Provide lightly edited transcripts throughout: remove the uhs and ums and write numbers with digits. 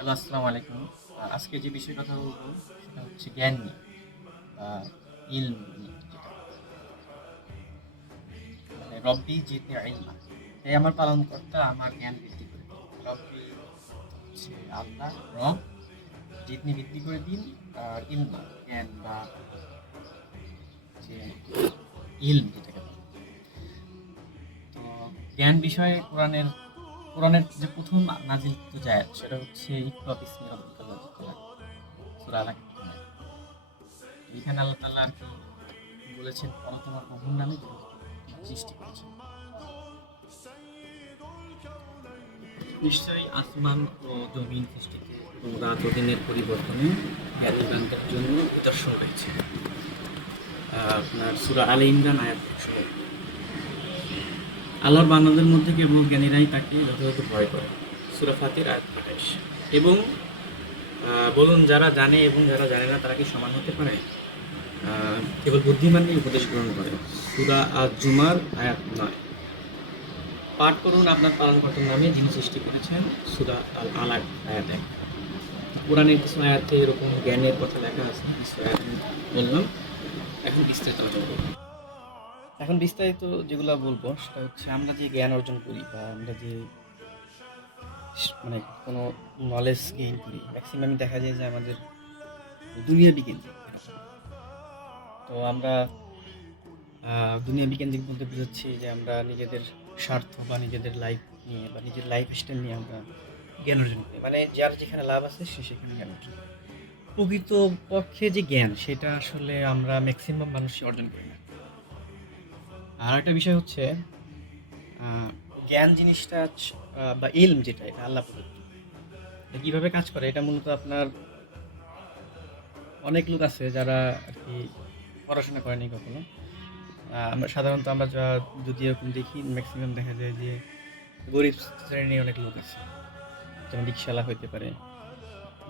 Hello, আসসালামু আলাইকুম। আজকে যে বিষয়ে কথা বলবো সেটা হচ্ছে জ্ঞান নিয়ে বা ইলম নিয়ে যেটা। মানে রব্বি জিদনি ইলমা। হে আমার পালনকর্তা আমার জ্ঞান বৃদ্ধি করে দিন। রব্বি হচ্ছে আল্লাহ, রব জিদনি বৃদ্ধি করে দিন। আর ইলমা জ্ঞান বা যে ইলম যেটাকে বলে। তো জ্ঞান বিষয়ে কোরআনের যে প্রথম নাজিলকৃত জায়াত সেটা হচ্ছে ইকরা বিসমি রাব্বিকাল্লাযী খালাক, সূরা আলাকের প্রথম আয়াত। এখানে আল্লাহ তাআলা আর কি বলেছেন পড়ো তোমার প্রভুর নামে যিনি তোমাকে সৃষ্টি করেছেন। নিশ্চয়ই আসমান ও জমিন সৃষ্টিতে এবং রাত ও দিনের পরিবর্তনে জ্ঞানী বান্দার জন্য নিদর্শন রয়েছে। আপনার সূরা আলে ইমরান আয়াত ১১। আল্লাহর বান্দাদের মধ্যে কেবল জ্ঞানীরাই তাকে যথাযথ ভয় করে। সূরা ফাতির আয়াত ২৮। এবং বলুন যারা জানে এবং যারা জানে না তারা কি সমান হতে পারে? কেবল বুদ্ধিমানই উপদেশ গ্রহণ করে। সূরা আজ-জুমার আয়াত ৯। পাঠ করুন আপনার পালনকর্তার নামে যিনি সৃষ্টি করেছেন, সূরা আল আলাক আয়াত ১। কোরআনের কিছু আয়াতে এরকম জ্ঞানের কথা লেখা আছে, কিছু আয়াত আমি বললাম। এখন বিস্তারিত আলোচনা করব। এখন বিস্তারিত যেগুলো বলবো সেটা হচ্ছে আমরা যে জ্ঞান অর্জন করি বা আমরা যে মানে কোনো নলেজ গেইন করি ম্যাক্সিমামই দেখা যায় যে আমাদের দুনিয়াবি কেন্দ্রিক এরকম। তো আমরা দুনিয়াবি কেন্দ্রিক বলতে বোঝাচ্ছি যে আমরা নিজেদের স্বার্থ বা নিজেদের লাইফ নিয়ে বা নিজের লাইফ স্টাইল নিয়ে আমরা জ্ঞান অর্জন করি, মানে যার যেখানে লাভ আছে সে সেখানে জ্ঞান অর্জন করে। প্রকৃত পক্ষে যে জ্ঞান সেটা আসলে আমরা ম্যাক্সিমাম মানুষই অর্জন করি না। আর একটা বিষয় হচ্ছে আহ, জ্ঞান জিনিসটা বা ইলম যেটা এটা আল্লাহ প্রদত্ত। এটা কিভাবে কাজ করে এটা মূলত আপনার অনেক লোক আছে যারা আর কি পড়াশোনা করেনি কখনো। আমরা সাধারণত যদি এরকম দেখি ম্যাক্সিমাম দেখা যায় যে গরিব শ্রেণীর অনেক লোক আছে, যেমন রিক্সাওয়ালা হইতে পারে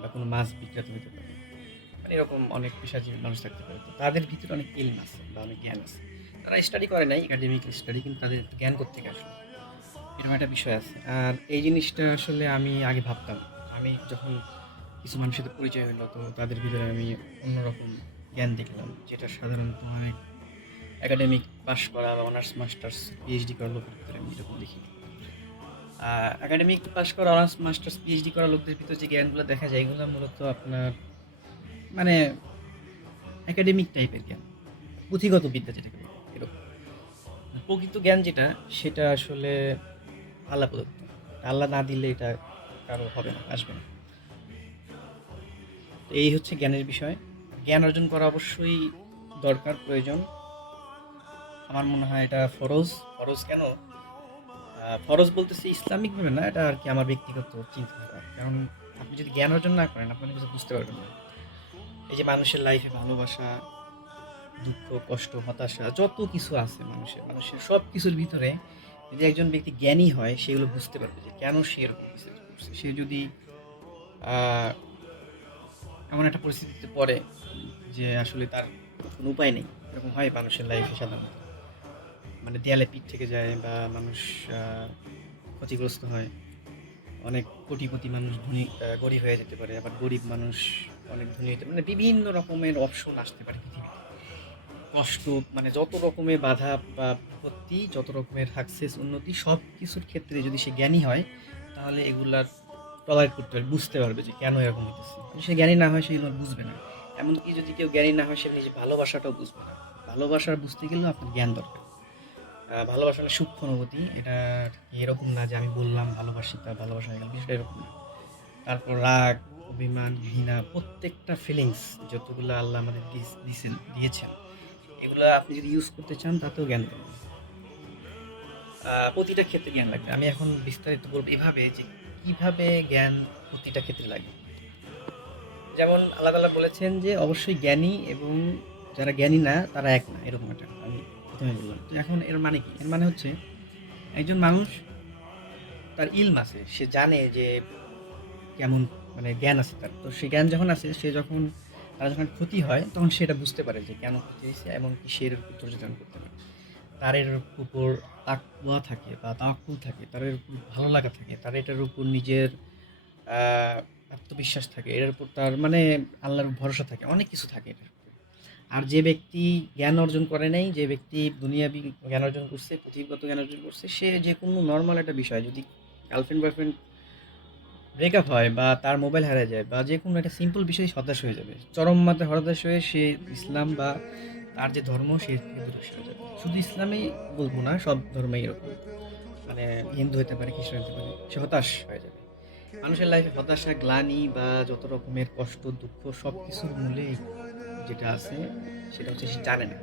বা কোনো মাছ বিক্রেতা হইতে পারে, মানে এরকম অনেক পেশাজীবী মানুষ থাকতে পারে। তো তাদের ভিতরে অনেক ইলম আছে বা অনেক জ্ঞান আছে। তারা স্টাডি করে নাই, একাডেমিক স্টাডি, কিন্তু তাদের জ্ঞান কোত্থেকে আসলো এরকম একটা বিষয় আছে। আর এই জিনিসটা আসলে আমি আগে ভাবতাম, আমি যখন কিছু মানুষের সাথে পরিচয় হলো তো তাদের ভিতরে আমি অন্যরকম জ্ঞান দেখলাম, যেটা সাধারণত অনেক একাডেমিক পাশ করা বা অনার্স মাস্টার্স পিএইচডি করা লোকের ভিতরে আমি এরকম দেখিনি। একাডেমিক পাশ করা অনার্স মাস্টার্স পিএইচডি করা লোকদের ভিতরে যে জ্ঞানগুলো দেখা যায় এগুলো মূলত আপনার মানে একাডেমিক টাইপের জ্ঞান, পুঁথিগত বিদ্যা যেটাকে বলে এরকম। প্রকৃত জ্ঞান যেটা সেটা আসলে আল্লাহ প্রদত্ত। আল্লাহ না দিলে এটা কারো হবে না, আসবে না। তো এই হচ্ছে জ্ঞানের বিষয়। জ্ঞান অর্জন করা অবশ্যই দরকার, প্রয়োজন। আমার মনে হয় এটা ফরজ। ফরজ কেন? ফরজ বলতেছি ইসলামিক ভাবে না, এটা আর কি আমার ব্যক্তিগত চিন্তাধারা। কারণ আপনি যদি জ্ঞান অর্জন না করেন আপনি অনেক কিছু বুঝতে পারবেন না। এই যে মানুষের লাইফে ভালোবাসা, দুঃখ, কষ্ট, হতাশা যত কিছু আছে মানুষের সব কিছুর ভিতরে যদি একজন ব্যক্তি জ্ঞানী হয় সেগুলো বুঝতে পারবে যে কেন সে এরকম পরিস্থিতি করছে। সে যদি আহ, এমন একটা পরিস্থিতিতে পড়ে যে আসলে তার কোনো উপায় নেই, এরকম হয় মানুষের লাইফে সাধারণত। মানে দেয়ালে পিঠ থেকে যায় বা মানুষ আহ, ক্ষতিগ্রস্ত হয়। অনেক কোটিপতি মানুষ গরিব হয়ে যেতে পারে, আবার গরিব মানুষ অনেক ধনী হতে পারে, মানে বিভিন্ন রকমের অপশন আসতে পারে পৃথিবীতে। কষ্ট, মানে যত রকমের বাধা বা বিপত্তি, যত রকমের সাকসেস উন্নতি সব কিছুর ক্ষেত্রে যদি সে জ্ঞানী হয় তাহলে এগুলার টলারেট করতে পারবে, বুঝতে পারবে যে কেন এরকম হইতেছে। যদি সে জ্ঞানী না হয় সে এগুলো বুঝবে না। এমনকি যদি কেউ জ্ঞানী না হয় সে নিজে ভালোবাসাটাও বুঝবে না। ভালোবাসার বুঝতে গেলেও আপনার জ্ঞান দরকার। ভালোবাসা হলো সূক্ষ্ম অনুভূতি, এটা এরকম না যে আমি বললাম ভালোবাসি তা ভালোবাসা হয়ে গেল, বিষয়টা এরকম না। তারপর রাগ, অভিমান, ঘৃণা, প্রত্যেকটা ফিলিংস যতগুলো আল্লাহ আমাদের দিয়েছেন এগুলো আপনি যদি ইউজ করতে চান তাতেও জ্ঞান লাগবে। প্রতিটা ক্ষেত্রে জ্ঞান লাগবে। আমি এখন বিস্তারিত বলবো এভাবে যে কিভাবে জ্ঞান প্রতিটা ক্ষেত্রে লাগে। যেমন আল্লাহ তাআলা বলেছেন যে অবশ্যই জ্ঞানী এবং যারা জ্ঞানী না তারা এক না, এরকম একটা কথা আমি প্রথমে বললাম। তো এখন এর মানে কি? এর মানে হচ্ছে একজন মানুষ তার ইলম আছে, সে জানে যে কেমন, মানে জ্ঞান আছে তার। তো সে জ্ঞান যখন আছে সে যখন তার যখন ক্ষতি হয় তখন সেটা বুঝতে পারে যে কেন ক্ষতি হয়েছে, এমনকি সে এর উপর ধৈর্য ধারণ করতে পারে। তার এর উপর তাকওয়া থাকে বা তাওয়াক্কুল থাকে, তার এর উপর ভালো লাগা থাকে, তার এটার উপর নিজের আহ, আত্মবিশ্বাস থাকে, এটার উপর তার মানে আল্লাহর ভরসা থাকে, অনেক কিছু থাকে এটার উপর। আর যে ব্যক্তি জ্ঞান অর্জন করে নাই, যে ব্যক্তি দুনিয়াবি জ্ঞান অর্জন করছে, পুঁথিগত জ্ঞান অর্জন করছে, সে যে কোনো নর্মাল একটা বিষয়, যদি গার্লফ্রেন্ড বয়ফ্রেন্ড ব্রেকআপ হয় বা তার মোবাইল হারিয়ে যায় বা যে কোনো একটা সিম্পল বিষয় হতাশ হয়ে যাবে, চরম মাত্রায় হতাশ হয়ে সে ইসলাম বা তার যে ধর্ম সে থেকে দূরে সরে যাবে। শুধু ইসলামেই বলবো না, সব ধর্মেই এরকম, মানে হিন্দু হতে পারে, খ্রিস্টান হতে পারে, সে হতাশ হয়ে যাবে। মানুষের লাইফে হতাশা, গ্লানি বা যত রকমের কষ্ট, দুঃখ সব কিছুর মূলে যেটা আছে সেটা হচ্ছে সে জানে না।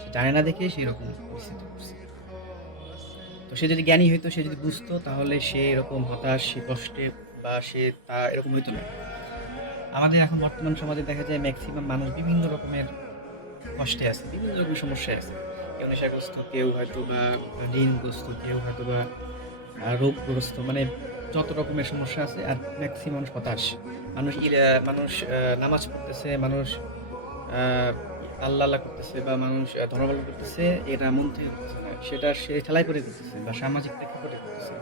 সে জানে না দেখে সেই রকম পরিস্থিতি করছে। তো সে যদি জ্ঞানী হইতো, সে যদি বুঝতো, তাহলে সে এরকম হতাশ, সে কষ্টে বা সে তা এরকম হইতো না। আমাদের এখন বর্তমান সমাজে দেখা যায় ম্যাক্সিমাম মানুষ বিভিন্ন রকমের কষ্টে আছে, বিভিন্ন রকমের সমস্যায় আছে। কেউ নেশাগ্রস্ত, কেউ হয়তো বা ঋণগ্রস্ত, কেউ হয়তো বা রোগগ্রস্ত, মানে যত রকমের সমস্যা আছে। আর ম্যাক্সিমাম মানুষ হতাশ। মানুষ নামাজ পড়তেছে, মানুষ আহ, আল্লাহ আল্লাহ করতেছে বা মানুষ ধর্ম পালন করতেছে, এটা মন থেকে করতেছে না, সেটা সে ঠেলাই করে করতেছে বা সামাজিক প্রেক্ষাপটে করতেছে,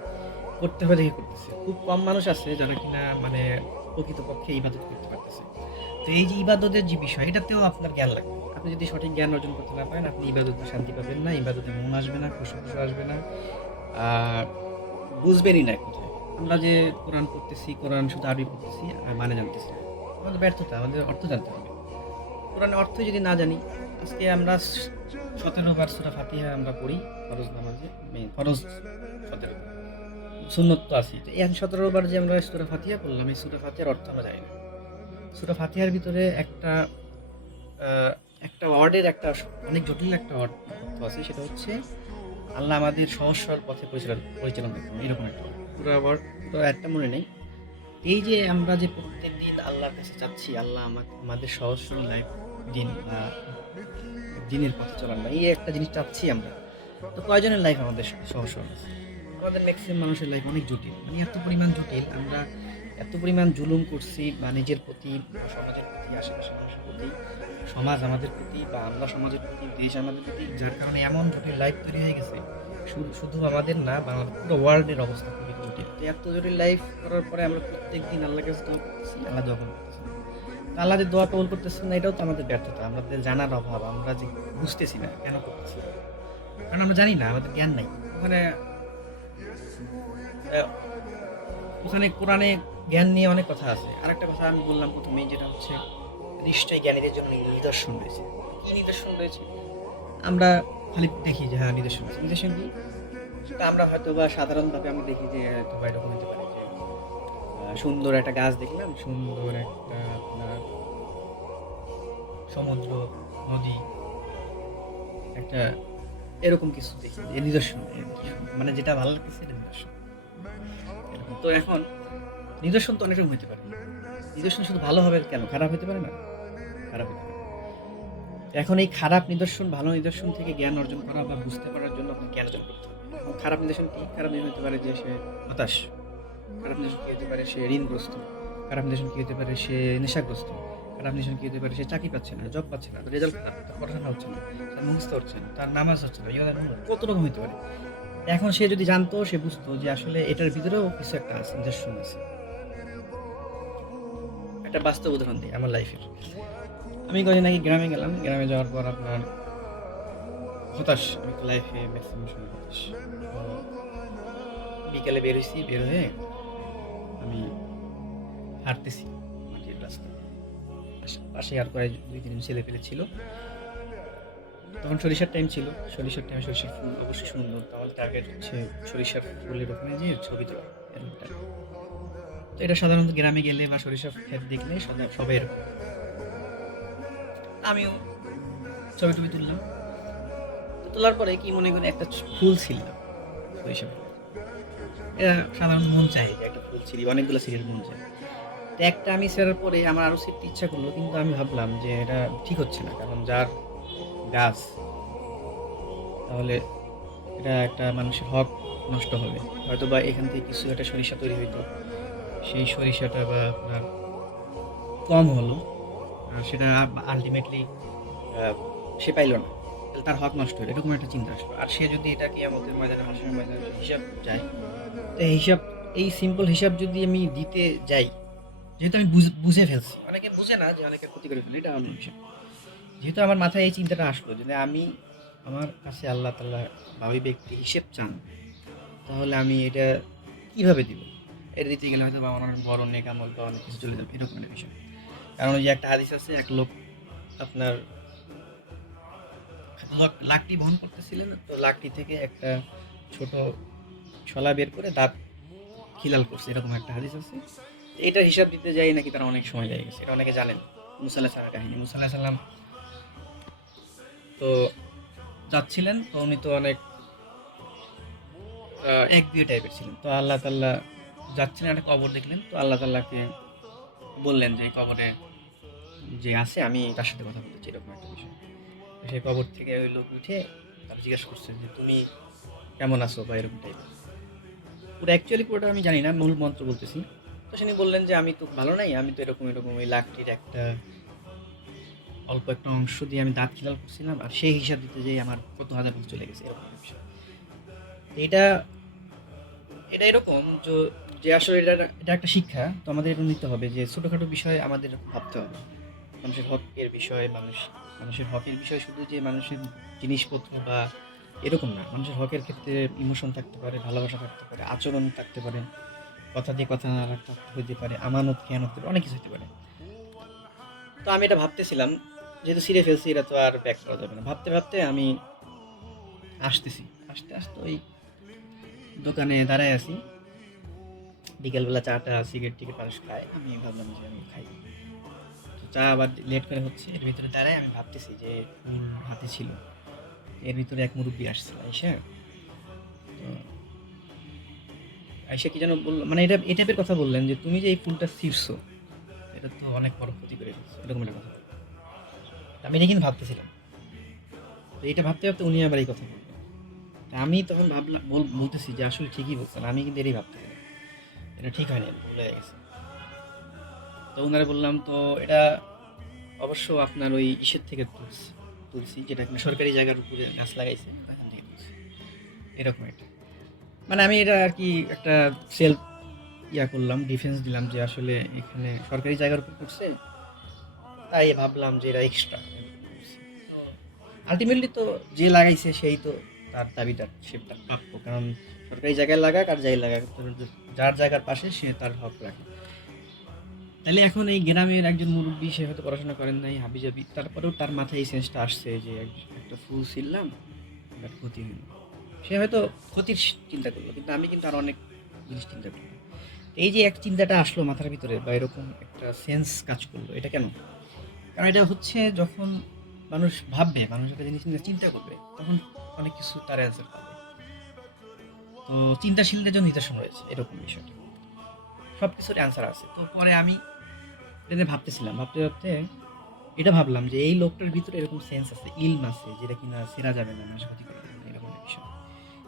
করতে হবে দেখে করতেছে। খুব কম মানুষ আছে যারা কিনা মানে প্রকৃতপক্ষে ইবাদত করতে পারতেছে। তো এই যে ইবাদতের যে বিষয়, এটাতেও আপনার জ্ঞান লাগবে। আপনি যদি সঠিক জ্ঞান অর্জন করতে না পারেন, আপনি ইবাদতে শান্তি পাবেন না, ইবাদতে মন আসবে না, খুশি খুশি আসবে না, আর বুঝবেনই না কোথায়। আমরা যে কোরআন পড়তেছি, কোরআন শুধু আরবি পড়তেছি আর মানে জানতেছি না। আমাদের ব্যর্থতা, আমাদের অর্থ জানতে হবে। কোরআনের অর্থ যদি না জানি, আজকে আমরা 17 বার সূরা ফাতিহা আমরা পড়ি ফরজ নামাজে, ফরজ 17 বার, সুন্নত তো আছেই। তো এই 17 বার যে আমরা সূরা ফাতিহা পড়লাম, এই সূরা ফাতিহার অর্থ আমরা জানি না। সূরা ফাতিহার ভিতরে আহ, একটা ওয়ার্ডের একটা অনেক জটিল একটা অর্থ আছে, সেটা হচ্ছে আল্লাহ আমাদের সহজ সরল পথে পরিচালনা করুন, এরকম একটা word। পুরো ওয়ার্ড, পুরো একটা মনে নেই। এই যে আমরা যে প্রত্যেক দিন আল্লাহর কাছে চাচ্ছি, আল্লাহ আমাদের সহজ সরল লাইফ দিন বা দিনের পথে চলান, বা এই একটা জিনিস চাচ্ছি আমরা। তো কয়জনের লাইফ আমাদের সহজ সরল আছে? আমাদের ম্যাক্সিমাম মানুষের লাইফ অনেক জটিল, মানে এত পরিমাণ জটিল। আমরা এত পরিমাণ জুলুম করছি বা নিজের প্রতি বা সমাজের প্রতি, আশেপাশের মানুষের প্রতি, সমাজ আমাদের প্রতি বা আমরা সমাজের প্রতি, দেশ আমাদের প্রতি, যার কারণে এমন জটিল লাইফ তৈরি হয়ে গেছে। শুধু আমাদের না, বাংলাদেশ পুরো ওয়ার্ল্ডের অবস্থা খুবই জটিল। তো এত জটিল লাইফ করার পরে আমরা প্রত্যেক দিন আল্লাহর কাছে দোয়া করতেছি, আল্লাহ দোয়া কবুল করতেছি না। তো আল্লাহ যে দোয়া কবুল করতেছেন না, এটাও তো আমাদের ব্যর্থতা, আমাদের জানার অভাব। আমরা যে বুঝতেছি না কেন করতেছি না, কারণ আমরা জানি না, আমাদের জ্ঞান নাই। ওখানে আহ, ওখানে কোরআনে জ্ঞান নিয়ে অনেক কথা আছে। আরেকটা কথা আমি বললাম প্রথমেই, যেটা হচ্ছে নিশ্চয়ই জ্ঞানীদের জন্য নিদর্শন রয়েছে। কি নিদর্শন রয়েছে? আমরা খালি দেখি যে হ্যাঁ নিদর্শন আছে, নিদর্শন কি? তা আমরা হয়তো বা সাধারণভাবে আমরা দেখি যে হয়তো বা এরকম হতে পারে যে সুন্দর একটা গাছ দেখলাম, সুন্দর একটা আপনার সমুদ্র, নদী, একটা এরকম কিছু দেখি, যে নিদর্শন মানে যেটা ভালো লাগতেছে এটা নিদর্শন, এরকম। তো এখন নিদর্শন তো অনেক রকম হতে পারে। নিদর্শন শুধু ভালো হবে কেন, খারাপ হতে পারে না? খারাপ হতে পারে। এখন এই খারাপ নিদর্শন ভালো নিদর্শন থেকে জ্ঞান অর্জন করা বা বুঝতে পারার জন্য আপনাকে জ্ঞান অর্জন করতে হবে। এখন খারাপ নিদর্শন কি? খারাপ নিদর্শন হতে পারে যে সে হতাশ, খারাপ নিদর্শন কি হতে পারে সে ঋণগ্রস্ত, খারাপ নিদর্শন কি হতে পারে সে নেশাগ্রস্ত, খারাপ নিদর্শন কি হতে পারে সে চাকরি পাচ্ছে না, জব পাচ্ছে না, তার রেজাল্ট খারাপ, তার পড়াশোনা হচ্ছে না, তার মুখস্থ হচ্ছে না, তার নামাজ হচ্ছে না, কত রকম হতে পারে। এখন সে যদি জানতো, সে বুঝতো যে আসলে এটার ভিতরেও কিছু একটা আছে, নিদর্শন আছে। একটা বাস্তব উদাহরণ দিই আমার লাইফের। আমি কদিন আগে গ্রামে গেলাম, গ্রামে যাওয়ার পর আপনার হতাশ, আমি তো লাইফে ম্যাক্সিমাম সময় হতাশ। তো বিকালে বের হয়েছি, বের হয়ে আমি হাঁটতেছি মাটির রাস্তা, পাশে আর প্রায় 2-3 ছেলে পেলে ছিল। তখন সরিষার টাইম ছিল, সরিষার টাইমে সরিষার ফুল অবশ্যই সুন্দর। তো আমার টার্গেট হচ্ছে সরিষার ফুলের ওখানে যে ছবি তোলা, এরকমটা। তো এটা সাধারণত গ্রামে গেলে বা সরিষার ক্ষেত দেখলে সবাই এরকম। আমিও ছবি টবি তুললাম। তো তোলার পরে কি মনে করে একটা ফুল ছিললাম, সরিষা ফুল। এটা সাধারণত মন চায় যে একটা ফুল ছিঁড়ি, অনেকগুলো সিরিয়াল মন চায়। তো একটা আমি ছেঁড়ার পরে আমার আরো ছিঁড়তে ইচ্ছা করলো, কিন্তু আমি ভাবলাম যে এটা ঠিক হচ্ছে না, কারণ যার গাছ, তাহলে এটা একটা মানুষের হক নষ্ট হবে। হয়তো বা এখান থেকে কিছু একটা সরিষা তৈরি হইতো, সেই সরিষাটা বা আপনার কম হলো, আর সেটা আলটিমেটলি সে পাইলো না, তাহলে তার হক নষ্ট হলো, এরকম একটা চিন্তা আসলো। আর সে যদি এটা কিয়ামতের ময়দানে, হাসরের ময়দানে হিসাব চায়, তো হিসাব, এই সিম্পল হিসাব যদি আমি দিতে যাই, যেহেতু আমি বুঝে ফেলছি, অনেকে বুঝে না যে অনেকে ক্ষতি করে ফেলে, এটা অন্য বিষয়। যেহেতু আমার মাথায় এই চিন্তাটা আসলো যে আমি আমার কাছে আল্লাহ তাআলা বা ওই ব্যক্তি হিসেব চান, তাহলে আমি এটা কিভাবে দিব? এটা দিতে গেলে হয়তো বা আমার অনেক বড় নেক আমল বা অনেক কিছু চলে যাবে, এরকম একটা বিষয়। কারণ ওই যে একটা হাদিস আছে, এক লোক আপনার লাকড়ি বহন করতেছিলেন, তো লাকড়ি থেকে একটা ছোট শলা বের করে দাঁত খিলাল করছে, এরকম একটা হাদিস আছে। এটার হিসাব দিতে যাই নাকি তারা অনেক সময় লেগে গেছে, এটা অনেকে জানেন। মুসা আলাহিস সালামের কাহিনী, মুসা আলাহিস সালাম তো যাচ্ছিলেন, তো উনি তো অনেক একগুঁয়ে টাইপের ছিলেন। তো আল্লাহ তাআলা যাচ্ছিলেন, একটা কবর দেখলেন, তো আল্লাহ তাআলাকে বললেন যে এই কবরে যে আছে আমি তার সাথে কথা বলতে চাই, এরকম একটা বিষয়। তো সেই কবর থেকে ওই লোক উঠে তারা জিজ্ঞাসা করছে যে তুমি কেমন আছো বা এরকম টাইপের। পুরো অ্যাকচুয়ালি পুরোটা আমি জানি না, মূল মন্ত্র বলতেছি। তো তিনি বললেন যে আমি তো ভালো নাই, আমি তো এরকম এরকম ওই লাকড়ির একটা অল্প একটা অংশ দিয়ে আমি দাঁত খিলাল করছিলাম, আর সেই হিসাব দিতে যেয়ে আমার কত হাজার বছর চলে গেছে, এরকম একটা বিষয়। তো এটা এটা এরকম যে আসলে এটা একটা শিক্ষা। তো আমাদের এটা নিতে হবে যে ছোটখাটো বিষয়ে আমাদের ভাবতে হবে। মানুষের হকের বিষয়, মানুষের হকের বিষয় শুধু যে মানুষের জিনিসপত্র বা এরকম না। মানুষের হকের ক্ষেত্রে ইমোশন থাকতে পারে, ভালোবাসা থাকতে পারে, আচরণ থাকতে পারে, কথা দিয়ে কথা না রাখা হইতে পারে, আমানত খেয়ানত হতে পারে, অনেক কিছু হতে পারে। তো আমি এটা ভাবতেছিলাম, যেহেতু ছিঁড়ে ফেলছি, এটা তো আর ব্যাক করা যাবে না। ভাবতে ভাবতে আমি আসতেছি, আস্তে আস্তে ওই দোকানে দাঁড়ায় আছি। বিকেলবেলা চাটা সিগারেট টিকেট মানুষ খায়, আমি ভাবলাম যে আমি খাই। তো চা আবার লেট করে হচ্ছে, এর ভিতরে দাঁড়ায় আমি ভাবতেছি যে ফুল হাতে ছিল, এর ভিতরে এক মুরব্বী আসছিল আইসা। তো আইসা কি যেন বললো, মানে এটা এই টাইপের কথা বললেন যে তুমি যে এই ফুলটা ছিঁড়ছো, এটা তো অনেক বড় ক্ষতি করে ফেলছো, এরকম একটা কথা বললেন। আমি এটা কিন্তু ভাবতেছিলাম। তো এইটা ভাবতে ভাবতে উনি আবার এই কথা বললেন। তা আমি তখন ভাবলাম, বলতেছি যে আসলে ঠিকই বলছেন, আমি কিন্তু এটাই ভাবতেছিলাম, এটা ঠিক হয়নি, ভুল হয়ে গেছে। তো উনারে বললাম, তো এটা অবশ্য আপনার ওই ইসের থেকে তুলছি, যেটা কিনা সরকারি জায়গার উপরে গাছ লাগাইছে, এখান থেকে তুলছি, এরকম একটা। মানে আমি এটা আর কি একটা সেলফ করলাম, ডিফেন্স দিলাম যে আসলে এখানে সরকারি জায়গার উপর করছে, তাই ভাবলাম যে এটা এক্সট্রা আলটিমেটলি তো যে লাগাইছে সেই তো তার দাবিদার, সে তার প্রাপ্য। কারণ সরকারি জায়গায় লাগাক আর যাই লাগাক, যার জায়গার পাশে সে তার হক রাখে। তাহলে এখন এই গ্রামের একজন মুরব্বী, সে হয়তো পড়াশোনা করেন নাই, হাবিজাবি, তারপরেও তার মাথায় এই সেন্সটা আসছে যে একটা ফুল ছিললাম, বাট ক্ষতি হইল। সে হয়তো ক্ষতির চিন্তা করলো, কিন্তু আমি কিন্তু আর অনেক জিনিস চিন্তা করলাম। এই যে এক চিন্তাটা আসলো মাথার ভিতরে, বা এরকম একটা সেন্স কাজ করলো, এটা কেন? কারণ এটা হচ্ছে যখন মানুষ ভাববে, মানুষ একটা জিনিস নিয়ে চিন্তা করবে, তখন অনেক কিছু তার অ্যান্সার পাবে। তো চিন্তাশীলদের জন্য নিদর্শন রয়েছে, এরকম বিষয়টা। সব কিছুর অ্যান্সার আছে। তো পরে আমি এটা নিয়ে ভাবতেছিলাম, ভাবতে ভাবতে এটা ভাবলাম যে এই লোকটার ভিতরে এরকম সেন্স আছে, ইলম আছে, যেটা কিনা সেরা যাবে না, মানুষ ক্ষতি করে দেবে না, এরকম একটা বিষয়।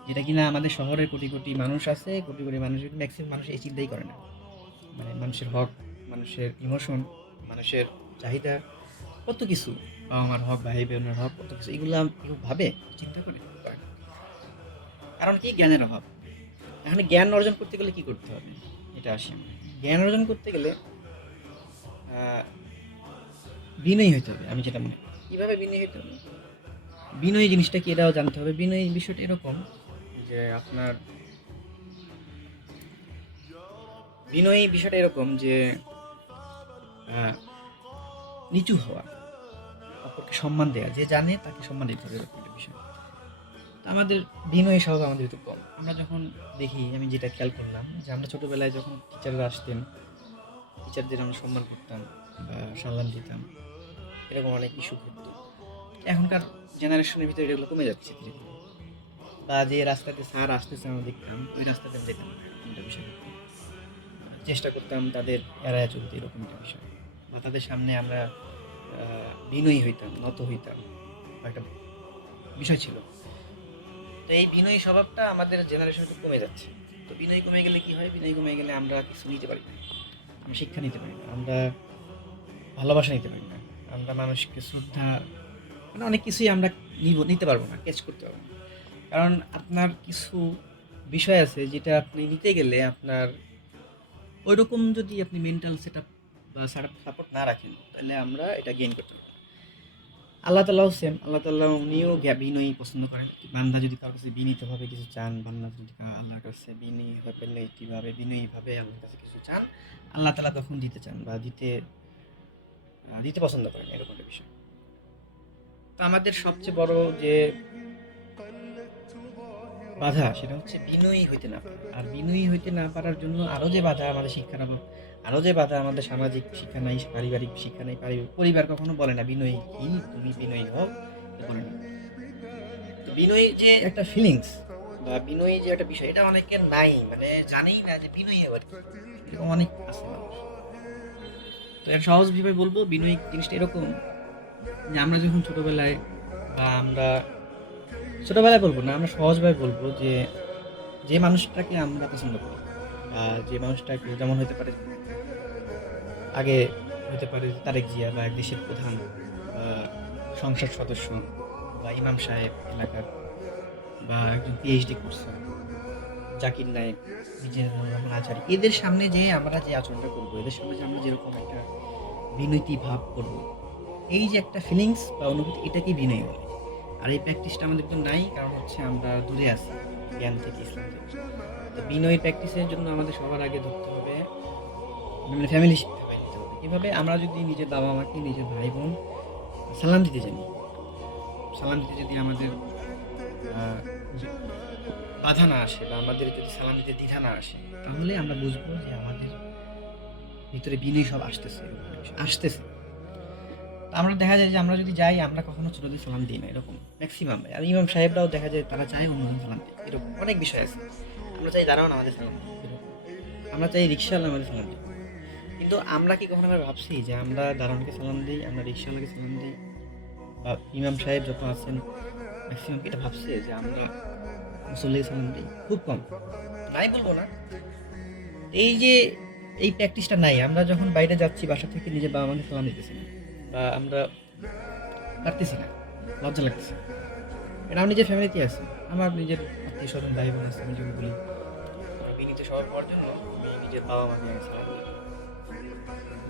যেটা কিনা আমাদের শহরে কোটি কোটি মানুষ আছে, কোটি কোটি মানুষের ম্যাক্সিমাম মানুষ এই চিন্তাই করে না। মানে মানুষের হক, মানুষের ইমোশন, মানুষের চাহিদা, কত কিছু, বাবা মার হক, ভাই বোনের হক, কত কিছু, এগুলো কেউ ভাবে, চিন্তা করে করে না। কারণ কি? জ্ঞানের অভাব। এখানে জ্ঞান অর্জন করতে গেলে কি করতে হবে, এটা আসি আমরা। জ্ঞান অর্জন করতে গেলে আহ, বিনয়ী হইতে হবে, আমি যেটা মনে করি। কিভাবে বিনয়ী হইতে হবে? বিনয়ী জিনিসটা কি, এটাও জানতে হবে। বিনয়ী বিষয়টা এরকম যে আপনার বিনয়ী বিষয়টা এরকম যে আহ, নিচু হওয়া, অপরকে সম্মান দেওয়া, যে জানে তাকে সম্মান দিতে হবে, এরকম একটা বিষয়। তো আমাদের বিনয়ী স্বভাব আমাদের একটু কম। আমরা যখন দেখি, আমি যেটা খেয়াল করলাম যে আমরা ছোটবেলায় যখন টিচাররা আসতেন, টিচারদের আমরা সম্মান করতাম বা সালাম দিতাম, এরকম অনেক ইস্যু ঘটতো। এখনকার জেনারেশনের ভিতরে এগুলো কমে যাচ্ছে ধীরে ধীরে। বা যে রাস্তাতে স্যার আসতেছে আমরা দেখতাম, ওই রাস্তাতে আমি যেতাম না, এরকম একটা বিষয় ঘটতো। চেষ্টা করতাম তাদের এড়ায় চলতে, এরকম একটা বিষয়। বা তাদের সামনে আমরা বিনয়ী হইতাম, নত হইতাম, একটা বিষয় ছিল। তো এই বিনয়ী স্বভাবটা আমাদের জেনারেশনে একটু কমে যাচ্ছে। তো বিনয়ী কমে গেলে কি হয়? বিনয়ী কমে গেলে আমরা কিছু নিতে পারি না, আমরা শিক্ষা নিতে পারি না, আমরা ভালোবাসা নিতে পারি না, আমরা মানুষকে শ্রদ্ধা, মানে অনেক কিছুই আমরা নিতে পারবো না, ক্যাচ করতে পারবো না। কারণ আপনার কিছু বিষয় আছে যেটা আপনি নিতে গেলে আপনার ওইরকম যদি আপনি মেন্টাল সেট আপ বা সাপোর্ট না রাখেন, তাহলে আমরা এটা গেইন করতে পারবো। আল্লাহ তাআলাও সেম, আল্লাহ তাআলা উনিও বিনয়ী পছন্দ করেন। বান্দা যদি কারোর কাছে বিনীতভাবে কিছু চান, বান্দা যদি আল্লাহর কাছে বিনয়ীভাবে আল্লাহর কাছে কিছু চান, আল্লাহ তাআলা তখন দিতে চান বা দিতে পছন্দ করেন, এরকম একটা বিষয়। তো আমাদের সবচেয়ে বড় যে বাধা সেটা হচ্ছে বিনয়ী হইতে না পারা। আর বিনয়ী হইতে না পারার জন্য আরো যে বাধা আমাদের শিক্ষার অভাব, আরো যে বাধা আমাদের সামাজিক শিক্ষা নাই, পারিবারিক শিক্ষা নাই, পরিবার কখনো বলে না বিনয়ী কি, তুমি বিনয়ী হও, বলে না। তো বিনয়ী যে একটা ফিলিংস বা বিনয়ী যে একটা বিষয়, এটা অনেকের নাই, মানে জানেই না যে বিনয়ী আবার কি। এরকম অনেক আছে মানুষ। তো এর সহজ ভাবে বলবো, বিনয়ী জিনিসটা এরকম যে আমরা যখন ছোটবেলায় বা আমরা ছোটবেলায় বলবো না, আমরা সহজভাবে বলবো যে যে মানুষটাকে আমরা পছন্দ করি বা যে মানুষটাকে, যেমন হতে পারে আগে হতে পারে তারেক জিয়া বা এক দেশের প্রধান বা সংসদ সদস্য বা ইমাম সাহেব এলাকার, বা একজন পিএইচডি করছে জাকির নায়েক, মিজানুর রহমান আজহারি, এদের সামনে যে আমরা যে আচরণটা করবো, এদের সামনে যে আমরা যেরকম একটা বিনয়ী ভাব করবো, এই যে একটা ফিলিংস বা অনুভূতি, এটাকে বিনয়ী বলে। আর এই প্র্যাকটিসটা আমাদের তো নাই, কারণ হচ্ছে আমরা দূরে আছি জ্ঞান থেকে, ইসলাম থেকে। তো বিনয়ী প্র্যাকটিসের জন্য আমাদের সবার আগে ধরতে হবে, মানে ফ্যামিলি শিক্ষা নিতে হবে। কীভাবে? আমরা যদি নিজের বাবা মাকে, নিজের ভাই বোন সালাম দিতে জানি, সালাম দিতে যদি আমাদের বাধা না আসে বা আমাদের যদি সালাম দিতে দ্বিধা না আসে, তাহলে আমরা বুঝবো যে আমাদের ভিতরে বিনয়ী সব আসতেছে। আমরা দেখা যায় যে আমরা যদি যাই, আমরা কখনো ছোটদের সালাম দিই না, এরকম ম্যাক্সিমাম। আর ইমাম সাহেবরাও দেখা যায় তারা চায় অন্যজন সালাম দিই, এরকম অনেক বিষয় আছে। আমরা চাই দাঁড়াও না আমাদের সালাম দিই, এরকম আমরা চাই রিক্সাওয়ালা আমাদের সালাম দিই। কিন্তু আমরা কি কখনো ভাবছি যে আমরা দাঁড়ানকে সালাম দিই, আমরা রিক্সাওয়ালাকে সালাম দিই, বা ইমাম সাহেব যত আছেন ম্যাক্সিমাম এটা ভাবছে যে আমরা মুসল্লিকে সালাম দিই? খুব কম, নাই বলবো না। এই যে এই প্র্যাকটিসটা নাই, আমরা যখন বাইরে যাচ্ছি বাসা থেকে নিজের বাবা মাকে সালাম দিতেছি না, বা আমরা পারতেছি না, লজ্জা লাগতেছে। এটা আমার নিজের ফ্যামিলিতে আছে, আমার নিজের আত্মীয় স্বজন ভাই বোন আছে, আমি যখন বলি বিনীত স্বভাব হওয়ার জন্য আমি নিজের বাবা মাকে সালাম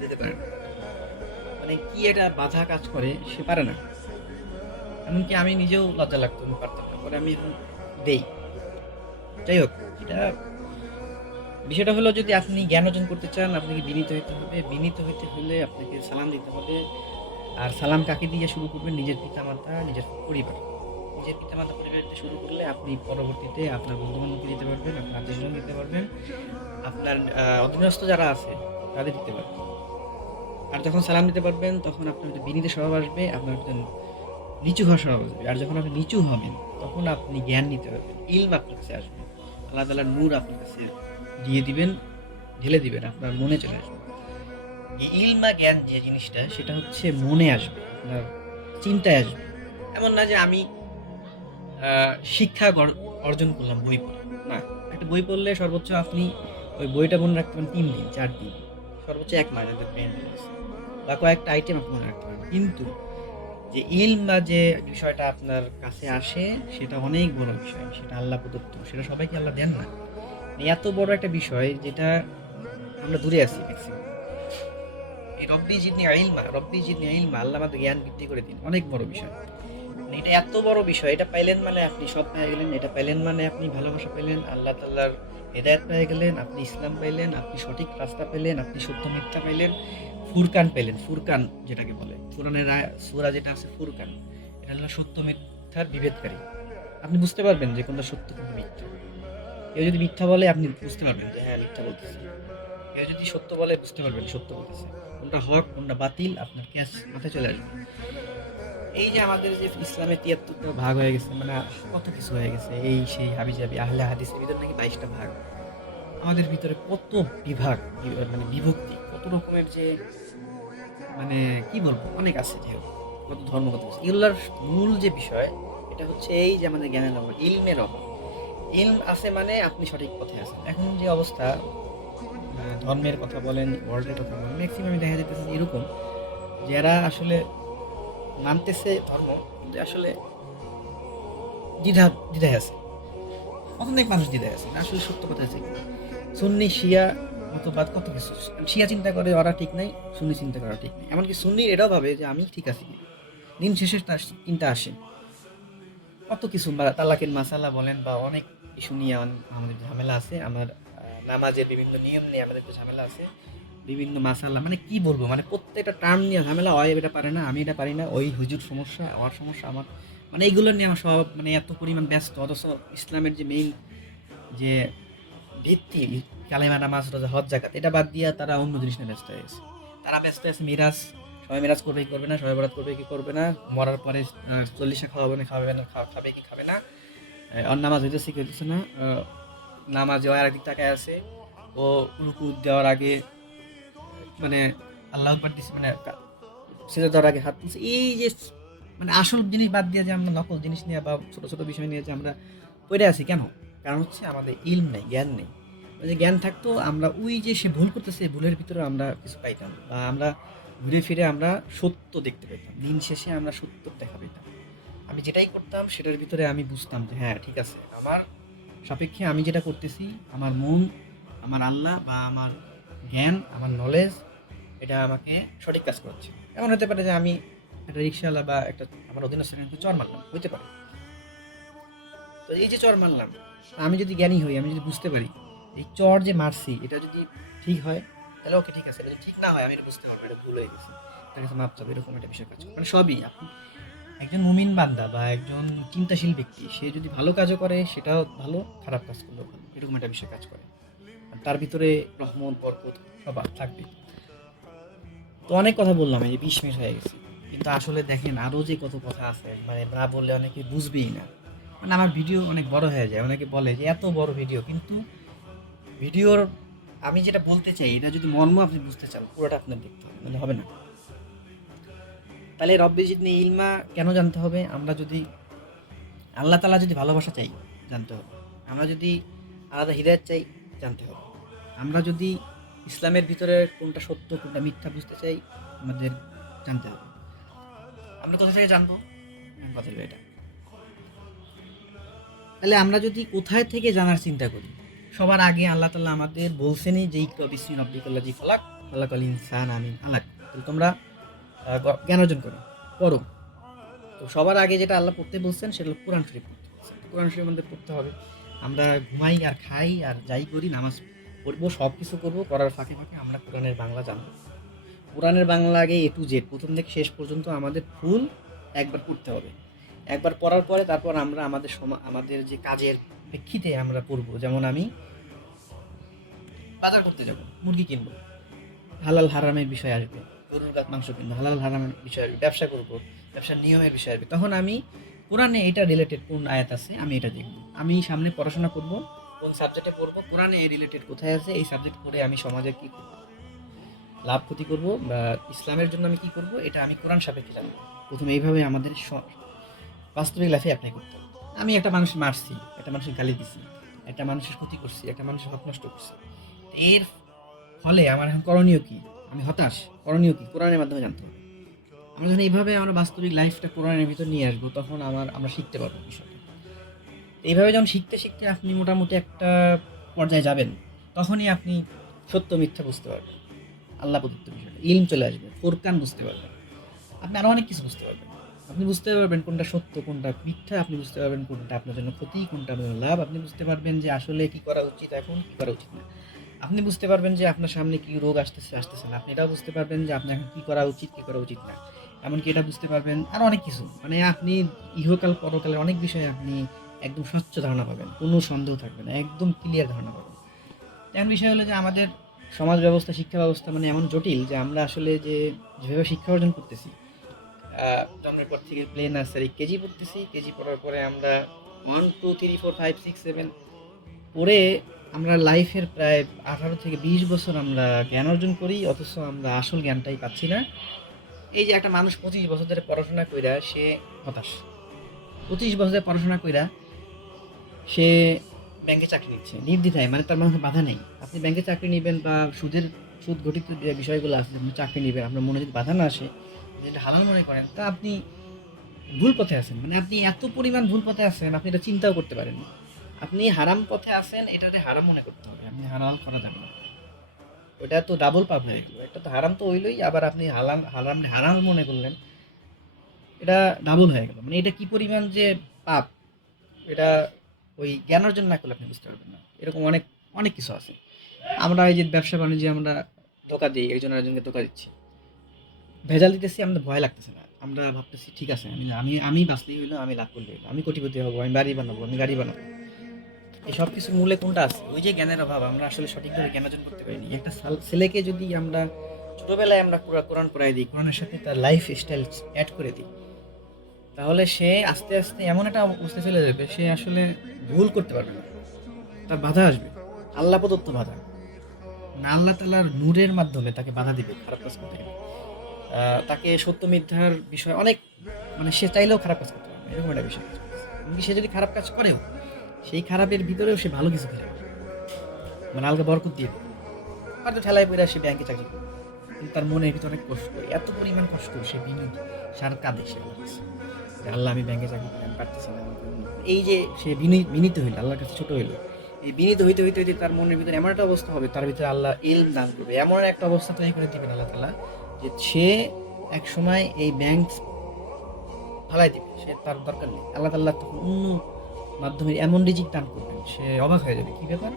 দিতে পারি না। মানে কি একটা বাধা কাজ করে, সে পারে না। এমনকি আমি নিজেও লজ্জা লাগতো, আমি পারতাম না, পরে আমি এখন দেই। যাই হোক, এটা বিষয়টা হলো, যদি আপনি জ্ঞান অর্জন করতে চান, আপনাকে বিনীত হইতে হবে। বিনীত হইতে হলে আপনাকে সালাম দিতে হবে। আর সালাম কাকে দিয়ে শুরু করবেন? নিজের পিতামাতা, নিজের পরিবার। নিজের পিতামাতা পরিবার দিয়ে শুরু করলে আপনি পরবর্তীতে আপনার বন্ধু-বান্ধবকে দিতে পারবেন, আপনার আত্মীয়স্বজন দিতে পারবেন, আপনার অধীনস্থ যারা আছে তাদের দিতে পারবেন। আর যখন সালাম দিতে পারবেন, তখন আপনার ভিতরে বিনীত স্বভাব আসবে, আপনার ভিতরে নিচু হওয়ার স্বভাব আসবে। আর যখন আপনি নিচু হবেন, তখন আপনি জ্ঞান নিতে পারবেন, ইলম আপনার কাছে আসবে, আল্লাহ তাআলার নূর আপনার কাছে দিয়ে দিবেন, ঢেলে দিবেন, আপনার মনে চলে আসবে। এই ইলম বা জ্ঞান যে জিনিসটা, সেটা হচ্ছে মনে আসবে, আপনার চিন্তায় আসবে। এমন না যে আমি শিক্ষা অর্জন করলাম বই পড়ে, না। একটা বই পড়লে সর্বোচ্চ আপনি ওই বইটা মনে রাখতে পারেন 3 দিন 4 দিন, সর্বোচ্চ 1 মাস, যাদের ব্রেন আছে, বা কয়েকটা আইটেম আপনি মনে রাখতে পারেন। কিন্তু যে ইলম বা যে বিষয়টা আপনার কাছে আসে, সেটা অনেক বড় বিষয়, সেটা আল্লাহ প্রদত্ত, সেটা সবাইকে আল্লাহ দেন না। এত বড় একটা বিষয় যেটা আমরা দূরে আছি ম্যাক্সিমাম। এই রব্বি জিদনি ইলমা, আল্লাহ আমাদের জ্ঞান বৃদ্ধি করে দিন, অনেক বড় বিষয়। মানে এটা এত বড় বিষয়, এটা পাইলেন মানে আপনি সব পেয়ে গেলেন, এটা পাইলেন মানে আপনি ভালোবাসা পেলেন, আল্লাহ তাআলার হেদায়েত পেয়ে গেলেন, আপনি ইসলাম পাইলেন, আপনি সঠিক রাস্তা পেলেন, আপনি সত্য মিথ্যা পাইলেন, ফুরকান পেলেন। ফুরকান যেটাকে বলে, কোরআনের সূরা যেটা আছে ফুরকান, এটা হলো সত্য মিথ্যার বিভেদকারী। আপনি বুঝতে পারবেন যে কোনটা সত্য, কোনটা মিথ্যা। কেউ যদি মিথ্যা বলে, আপনি বুঝতে পারবেন যে হ্যাঁ মিথ্যা বলতেছে। কেউ যদি সত্য বলে, বুঝতে পারবেন সত্য বলতেছে। কোনটা হক, কোনটা বাতিল, আপনার ক্যাচ মাথায় চলে আসবে। এই যে আমাদের যে ইসলামের ৭৩টা ভাগ হয়ে গেছে, মানে কত কিছু হয়ে গেছে, এই সেই হাবিজাবি আহলে হাদিস, এর ভিতরে নাকি ২২টা ভাগ। আমাদের ভিতরে কত বিভাগ, মানে বিভক্তি, কত রকমের যে, মানে কি বলবো, অনেক আছে। যে কত ধর্মগত আছে, এগুলার মূল যে বিষয়, এটা হচ্ছে এই যে আমাদের জ্ঞানের অভাব, ইলমের অভাব। ইলম আছে মানে আপনি সঠিক পথে আছেন। এখন যে অবস্থা, ধর্মের কথা বলেন, ওয়ার্ল্ডের কথা বলেন, ম্যাক্সিমাম দেখা যেতেছে এরকম, যারা আসলে মানতেছে ধর্ম, কিন্তু আসলে দ্বিধায় আছে। অনেক মানুষ দ্বিধায় আছে, আসলে সত্য কথা আছে। সুন্নি শিয়া মতবাদ কত কিছু। শিয়া চিন্তা করে ওরা ঠিক নাই, সুন্নি চিন্তা করা ঠিক নেই, এমনকি সুন্নি এটাও ভাবে যে আমি ঠিক আছি। দিন শেষে তার চিন্তা আসে কত কিছু, বা তালাকের মাসালা বলেন বা অনেক ইস্যু নিয়ে আমাদের ঝামেলা আছে। আমার নামাজের বিভিন্ন নিয়ম নিয়ে আমাদের তো ঝামেলা আছে, বিভিন্ন মাসালা, মানে কি বলবো, মানে প্রত্যেকটা টার্ম নিয়ে ঝামেলা হয়। এটা পারে না, আমি এটা পারি না, ওই হুজুর সমস্যা, আমার সমস্যা, আমার মানে এইগুলো নিয়ে আমার সব মানে এত পরিমাণ ব্যস্ত। অথচ ইসলামের যে মেইন যে ভিত্তি, কালেমা নামাজ রোজা হজ জাকাত, এটা বাদ দিয়ে তারা অন্য জিনিস নিয়ে ব্যস্ত হয়ে গেছে। তারা ব্যস্ত আছে মিরাজ, সবাই মিরাজ করবে কি করবে না, সবাই বরাত করবে কি করবে না, মরার পরে 40 খাওয়াবে না খাওয়াবে না, খাবে কি খাবে না, আর নামাজ হইতেছে কি হইতেছে না, নামাজে আর একদিক তাকায় আছে, ও রুকু দেওয়ার আগে মানে আল্লাহ আকবার দিছে, মানে সিজদা দেওয়ার আগে হাত তুলছে। এই যে মানে আসল জিনিস বাদ দিয়ে যে আমরা নকল জিনিস নিয়ে বা ছোট ছোট বিষয় নিয়ে যে আমরা পড়ে আছি কেন? কারণ হচ্ছে আমাদের ইলম নেই, জ্ঞান নেই। যে জ্ঞান থাকতো আমরা ওই যে সে ভুল করতেছে ভুলের ভিতরে আমরা কিছু পাইতাম, বা আমরা ঘুরে ফিরে আমরা সত্য দেখতে পেতাম, দিন শেষে আমরা সত্য দেখা পেতাম। আমি যেটাই করতাম সেটার ভিতরে আমি বুঝতাম যে হ্যাঁ ঠিক আছে, আমার সাপেক্ষে আমি যেটা করতেছি, আমার মন, আমার আল্লাহ বা আমার জ্ঞান, আমার নলেজ, এটা আমাকে সঠিক কাজ করাচ্ছে। এমন হতে পারে যে আমি একটা রিক্সাওয়ালা বা একটা আমার অধীনস্থ একজনকে চর মারলাম, হইতে পারে। তো এই যে চর মারলাম, আমি যদি জ্ঞানী হই, আমি যদি বুঝতে পারি এই চর যে মারছি এটা যদি ঠিক হয় তাহলে ওকে ঠিক আছে, এটা যদি ঠিক না হয় আমি এটা বুঝতে পারবো এটা ভুল হয়ে গেছে, তার কাছে মাপ চাবো, এরকম একটা বিষয় কাজ করে। মানে সবই আপনি একজন মুমিন বান্দা বা একজন চিন্তাশীল ব্যক্তি, সে যদি ভালো কাজও করে সেটাও ভালো, খারাপ কাজ করলেও ভালো, এরকম একটা বিষয় কাজ করে। আর তার ভিতরে রহমত বরকত সব থাকবে। তো অনেক কথা বললাম, এই 20 মিনিট হয়ে গেছে, কিন্তু আসলে দেখেন আরো যে কত কথা আছে, মানে না বললে অনেকে বুঝবেই না। মানে আমার ভিডিও অনেক বড় হয়ে যায়, অনেকে বলে যে এত বড় ভিডিও, কিন্তু ভিডিওর আমি যেটা বলতে চাই এটা যদি মর্ম আপনি বুঝতে চান পুরোটা আপনার দেখতে হবে, মানে হবে না। তাহলে রব্বি জিদনি ইলমা কেন জানতে হবে? আমরা যদি আল্লাহ তাআলা যদি ভালোবাসা চাই জানতে হবে, আমরা যদি আলাদা হিদায়াত চাই জানতে হবে, আমরা যদি ইসলামের ভিতরে কোনটা সত্য কোনটা মিথ্যা বুঝতে চাই আমাদের জানতে হবে। আমরা কোথা থেকে জানবো? কথা হলো এটা। তাহলে আমরা যদি কোথায় থেকে জানার চিন্তা করি, সবার আগে আল্লাহ তাআলা আমাদের বলছেনই যে ইকরা বিসমি রাব্বিকাল্লাযী ফালাক খালাকাল ইনসানা মিন আলাক, তাহলে তোমরা জ্ঞান অর্জন করো, পড়ো। তো সবার আগে যেটা আল্লাহ পড়তে বলছেন সেটা হলো কোরআন শরীফ পড়তে বলছেন। কোরআন শরীফ আমাদের পড়তে হবে। আমরা ঘুমাই আর খাই আর যাই করি, নামাজ পড়বো, সব কিছু করবো, করার ফাঁকে ফাঁকে আমরা কোরআনের বাংলা জানবো। কোরআনের বাংলা আগে এ টু জেড প্রথম থেকে শেষ পর্যন্ত আমাদের ফুল একবার পড়তে হবে। একবার পড়ার পরে তারপর আমরা আমাদের যে কাজের প্রেক্ষিতে আমরা পড়বো। যেমন আমি বাজার করতে যাব, মুরগি কিনবো, হালাল হারামের বিষয় আসবে, গরুর মাংস কিনবো, হালাল হারামের বিষয় আসবে, ব্যবসা করবো, ব্যবসার নিয়মের বিষয় আসবে, তখন আমি কোরআনে এটা রিলেটেড কোন আয়াত আছে আমি এটা দেখবো। আমি সামনে পড়াশোনা করব, কোন সাবজেক্টে পড়বো, কোরআনে এই রিলেটেড কোথায় আছে, এই সাবজেক্ট পড়ে আমি সমাজে কি করবো, লাভ ক্ষতি করব বা ইসলামের জন্য আমি কি করব, এটা আমি কোরআন সাপেক্ষে জানবো। প্রথমে এইভাবে আমাদের বাস্তবিক লাইফে অ্যাপ্লাই করতে হবে। আমি একটা মানুষ মারছি, একটা মানুষের গালি দিছি, একটা মানুষের ক্ষতি করছি, একটা মানুষের হক নষ্ট করছি, এর ফলে আমার এখন করণীয় কি? আমি হতাশ, করণীয় কি? কোরআনের মাধ্যমে জানতে হবে। আমরা যখন এইভাবে আমরা বাস্তবিক লাইফটা কোরআনের ভিতর নিয়ে আসবো তখন আমরা শিখতে পারবো বিষয়টা। এইভাবে যখন শিখতে শিখতে আপনি মোটামুটি একটা পর্যায়ে যাবেন, তখনই আপনি সত্য মিথ্যা বুঝতে পারবেন, আল্লাহ প্রদত্ত বিষয়টা ইলম চলে আসবে, ফুরকান বুঝতে পারবেন, আপনি আরো অনেক কিছু বুঝতে পারবেন। আপনি বুঝতে পারবেন কোনটা সত্য কোনটা মিথ্যা, আপনি বুঝতে পারবেন কোনটা আপনার জন্য ক্ষতি কোনটা আপনার জন্য লাভ, আপনি বুঝতে পারবেন যে আসলে কি করা উচিত এখন কি করা উচিত না, আপনি বুঝতে পারবেন যে আপনার সামনে কি রোগ আসতেছে আসতেছে না, আপনি এটাও বুঝতে পারবেন যে আপনার এখন কি করা উচিত কি করা উচিত না, এমনকি এটা বুঝতে পারবেন আরো অনেক কিছু। মানে আপনি ইহকাল পরকালের অনেক বিষয়ে আপনি একদম স্বচ্ছ ধারণা পাবেন, কোনো সন্দেহ থাকবে না, একদম ক্লিয়ার ধারণা পাবেন। এখন বিষয় হলো যে আমাদের সমাজ ব্যবস্থা শিক্ষা ব্যবস্থা মানে এমন জটিল যে আমরা আসলে যেভাবে শিক্ষা অর্জন করতেছি, জন্মের পর থেকে প্লে নার্সারি কেজি পড়তেছি, কেজি পড়ার পরে আমরা 1 2 3 4 5 6 7 পড়ে আমরা লাইফের প্রায় 18 থেকে 20 বছর আমরা জ্ঞান অর্জন করি, অথচ আমরা আসল জ্ঞানটাই পাচ্ছি না। এই যে একটা মানুষ 25 বছর ধরে পড়াশোনা কইরা সে হতাশ, 25 বছর ধরে পড়াশোনা কইরা সে ব্যাংকে চাকরি নিচ্ছে নির্দ্বিধায়, মানে তার মনে বাধা নেই। আপনি ব্যাংকে চাকরি নেবেন বা সুদ ঘটিত যে বিষয়গুলো আছে, আপনি চাকরি নেবেন, আপনার মনে যদি বাধা না আসে, যেটা হালাল মনে করেন, তা আপনি ভুল পথে আছেন। মানে আপনি এত পরিমাণ ভুল পথে আছেন আপনি এটা চিন্তাও করতে পারেন না। আপনি হারাম পথে আছেন, এটাতে হারাম মনে করতে হবে, আপনি হালাল করা যাবে না। ওটা তো ডাবল পাপ হয়ে গেল। একটা তো হারাম তো হইলোই, আবার আপনি হালাম হারাম হারাম মনে করলেন, এটা ডাবল হয়ে গেল। মানে এটা কি পরিমাণ যে পাপ, এটা ওই জ্ঞান অর্জন না করলে আপনি বুঝতে পারবেন না। এরকম অনেক অনেক কিছু আছে। আমরা এই যে ব্যবসা বাণিজ্যে আমরা ধোকা দিই, একজন আরেকজনকে ধোকা দিচ্ছি, ভেজাল দিতেছি, আমাদের ভয় লাগতেছে না। আমরা ভাবতেছি ঠিক আছে, আমি আমি আমি বাঁচলেই হইলো, আমি লাভ করলে হইলো, আমি কোটিপতি হবো, আমি বাড়ি বানাবো, আমি গাড়ি বানাবো। এই সব কিছুর মূলে কোনটা আছে? ওই যে জ্ঞানের অভাব, আমরা আসলে সঠিকভাবে জ্ঞান অর্জন করতে পারিনি। একটা ছেলেকে যদি আমরা ছোটবেলায় আমরা কোরআন পড়াই দিই, কোরআনের সাথে তার লাইফ স্টাইল অ্যাড করে দিই, তাহলে সে আস্তে আস্তে এমন একটা অবস্থায় চলে যাবে, সে আসলে ভুল করতে পারবে না। তার বাধা আসবে, আল্লাহ প্রদত্ত বাধা না, আল্লাহ তাআলার নূরের মাধ্যমে তাকে বাধা দিবে খারাপ কাজ করতে গেলে। তাকে সত্য মিথ্যার বিষয় অনেক, মানে সে চাইলেও খারাপ কাজ করতে পারবে না, এরকম একটা বিষয়। এমনকি সে যদি খারাপ কাজ করেও, সেই খারাপের ভিতরেও সে ভালো কিছু করে, মানে আলগা বরকত দিয়ে দেবে। হয়তো ঠেলায় পড়ে সে ব্যাংকে চাকরি করে, কিন্তু তার মনের ভিতরে অনেক কষ্ট, এত পরিমাণ কষ্ট, সে বিনীত, সার কাঁদে, সে আল্লাহর কাছে যে আল্লাহ আমি ব্যাংকে চাকরি করি, আমি পারতেছি না। এই যে সে বিনীত হইল, আল্লাহর কাছে ছোট হইলো, এই বিনীত হইতে হইতে হইতে তার মনের ভিতরে এমন একটা অবস্থা হবে, তার ভিতরে আল্লাহ ইলম দান করবে, এমন একটা অবস্থা তৈরি করে দিবেন আল্লাহ তাআলা, যে সে এক সময় এই ব্যাংক ফালাই দিবে, সে তার দরকার নেই। আল্লাহ তাআলা তখন অন্য মাধ্যমে এমন রিজিক দান করবেন, সে অবাক হয়ে যাবে, কি ব্যাপার।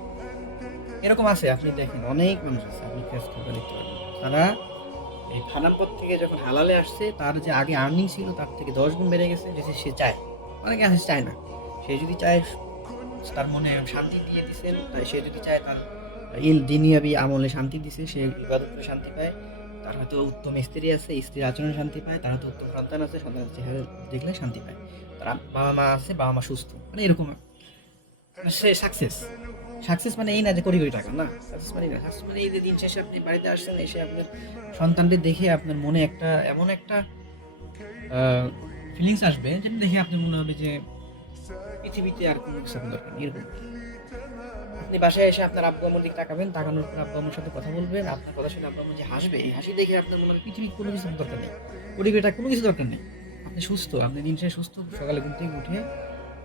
এরকম আছে, আপনি দেখেন অনেক মানুষ আছে, আপনি ফেস করে দেখতে পারবেন, তারা এই হারাম পথ থেকে যখন হালালে আসছে, তার যে আগে আর্নিং ছিল তার থেকে 10 গুণ বেড়ে গেছে, যে সে চায়। অনেকে আছে চায় না, সে যদি চায়, তার মনে শান্তি দিয়ে দিচ্ছেন, তাই সে যদি চায় তার দিনিয়াবি আমলে শান্তি দিছে, সে ইবাদত করে শান্তি পায়, তার হয়তো উত্তম স্ত্রী আছে, স্ত্রীর আচরণে শান্তি পায়, তার হয়তো উত্তম সন্তান আছে, সন্তানের চেহারা দেখলে শান্তি পায়, তার বাবা মা আছে, বাবা মা সুস্থ, মানে এরকম সে সাকসেস। সাকসেস মানে এই না যে কোটি কোটি টাকা, না। সাকসেস মানে না, সাকসেস মানে এই যে দিন শেষে আপনি বাড়িতে আসছেন, এসে আপনার সন্তানটি দেখে আপনার মনে একটা এমন একটা ফিলিংস আসবে, যেটা দেখে আপনার মনে হবে যে পৃথিবীতে আর কোনো কিছু আপনার দরকার নেই, এরকম। আপনি বাসায় এসে আপনার আব্বু আম্মুর দিকে তাকাবেন, তাকানোর পর আব্বু আম্মুর সাথে কথা বলবেন, আপনার কথা শুনে আব্বু আম্মু যে হাসবে, এই হাসি দেখে আপনার মনে হবে পৃথিবীর কোনো কিছু দরকার নেই, কোটি কোটি টাকা কোনো কিছু দরকার নেই। আপনি সুস্থ, আপনি দিন শেষে সুস্থ, সকালে ঘুম থেকে উঠে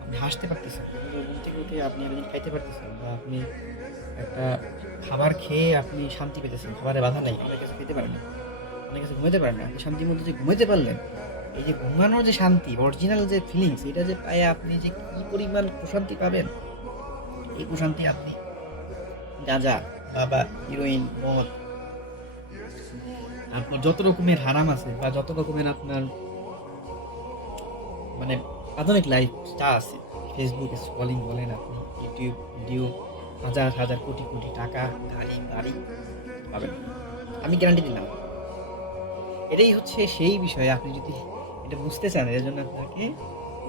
আপনি হাসতে পারতেছেন, ঘুম থেকে উঠে আপনি একদিন খাইতে পারতেছেন, বা আপনি একটা খাবার খেয়ে আপনি শান্তি পেতেছেন, খাবারে বাধা নাই, অনেক কাছে খেতে পারেন না, অনেক কাছে ঘুমাতে পারেন না, আপনি শান্তির মধ্যে যে ঘুমাতে পারলেন, এই যে ঘুমানোর যে শান্তি, অরিজিনাল যে ফিলিংস, এটা যে পায়ে আপনি যে কি পরিমাণ প্রশান্তি পাবেন, এই প্রশান্তি আপনি গাঁজা, বাবা, হিরোইন, মদ, তারপর যত রকমের হারাম আছে, বা যত রকমের আপনার মানে আধুনিক লাইফ যা আছে, ফেসবুক স্ক্রলিং বলেন, আপনি ইউটিউব ভিডিও, হাজার হাজার কোটি কোটি টাকা, গাড়ি বাড়ি পাবেন, আমি গ্যারান্টি দিলাম। এটাই হচ্ছে সেই বিষয়, আপনি যদি এটা বুঝতে চান, এর জন্য আপনাকে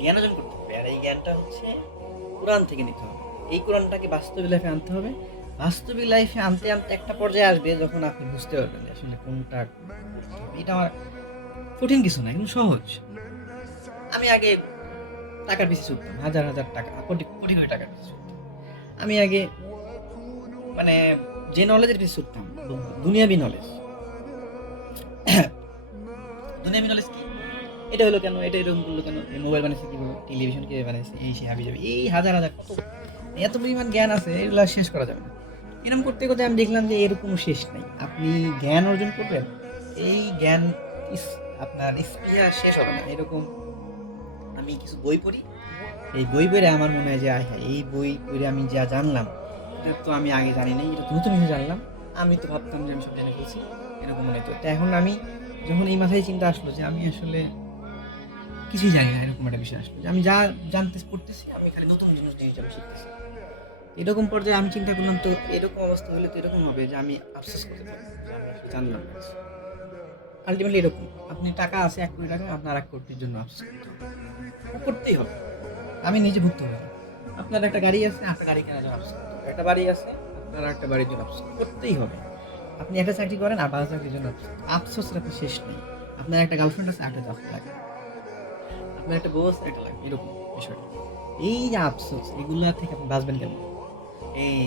জ্ঞান অর্জন করতে হবে, আর এই জ্ঞানটা হচ্ছে কোরআন থেকে নিতে হবে। এই কোরআনটাকে বাস্তবিক লাইফে আনতে হবে। বাস্তবিক লাইফে আনতে আনতে একটা পর্যায়ে আসবে যখন আপনি বুঝতে পারবেন যে আসলে কোনটা করতে হবে। এটা আমার কঠিন কিছু না, কিন্তু সহজ। আমি আগে টাকার পিছে ছুটতাম, হাজার হাজার টাকা, কোটি কোটি কোটি টাকার পিছে ছুটতাম। আমি আগে মানে যে নলেজের পিছে ছুটতাম, দুনিয়াবি নলেজ। দুনিয়াবি নলেজ কি, এটা হলো কেন, এটা এরকম করলো কেন, এই মোবাইল বানিয়েছে কিভাবে, টেলিভিশন কে বানিয়েছে, এই সে হাবি যাবে, এই হাজার হাজার কত এত পরিমাণ জ্ঞান আছে, এগুলো শেষ করা যাবে না। এরকম করতে করতে আমি দেখলাম যে এরকম শেষ নাই। আপনি জ্ঞান অর্জন করবেন, এই জ্ঞান আপনার স্পৃহা শেষ হবে না। এরকম আমি কিছু বই পড়ি, এই বই পড়ে আমার মনে হয় যে আয় হ্যাঁ, এই বই পড়ে আমি যা জানলাম, এটা তো আমি আগে জানি নাই, এটা তো নতুন কিছু জানলাম। আমি তো ভাবতাম যে আমি সব জেনে ফেলছি, এরকম মনে হতো। তো এখন আমি যখন এই মাথায় চিন্তা আসলো যে আমি আসলে কিছুই জানি না, এরকম একটা বিষয় আসলো যে আমি যা জানতে পড়তেছি, আমি খালি নতুন জিনিস জিনিস আমি শিখতেছি। এরকম পর্যায়ে আমি চিন্তা করলাম, তো এরকম অবস্থা হলে তো এরকম হবে যে আমি আফসোস করতে পারবো যে আমি আসলে জানলাম না। আলটিমেটলি এরকম, আপনি টাকা আছে 1 কোটি টাকা, আপনার 1 কোটির জন্য আফসোস করতে হবে, করতেই হবে। আমি নিজে ভুক্ত হলাম, আপনার একটা গাড়ি আছে, আপনার গাড়ি কেনার জন্য আফসোস করতে হবে। একটা বাড়ি আছে, আপনার একটা বাড়ির জন্য আফসোস করতেই হবে। আপনি একটা চাকরি করেন আর 5 চাকরির জন্য আফসোস, আফসোসের আপনার শেষ নেই। আপনার একটা গার্লফ্রেন্ড আছে, একটা আপনার লাগে, আপনার একটা বউ আছে, একটা লাগে, এরকম বিষয়টা। এই যে আফসোস, এগুলা থেকে আপনি বাঁচবেন কেন? এই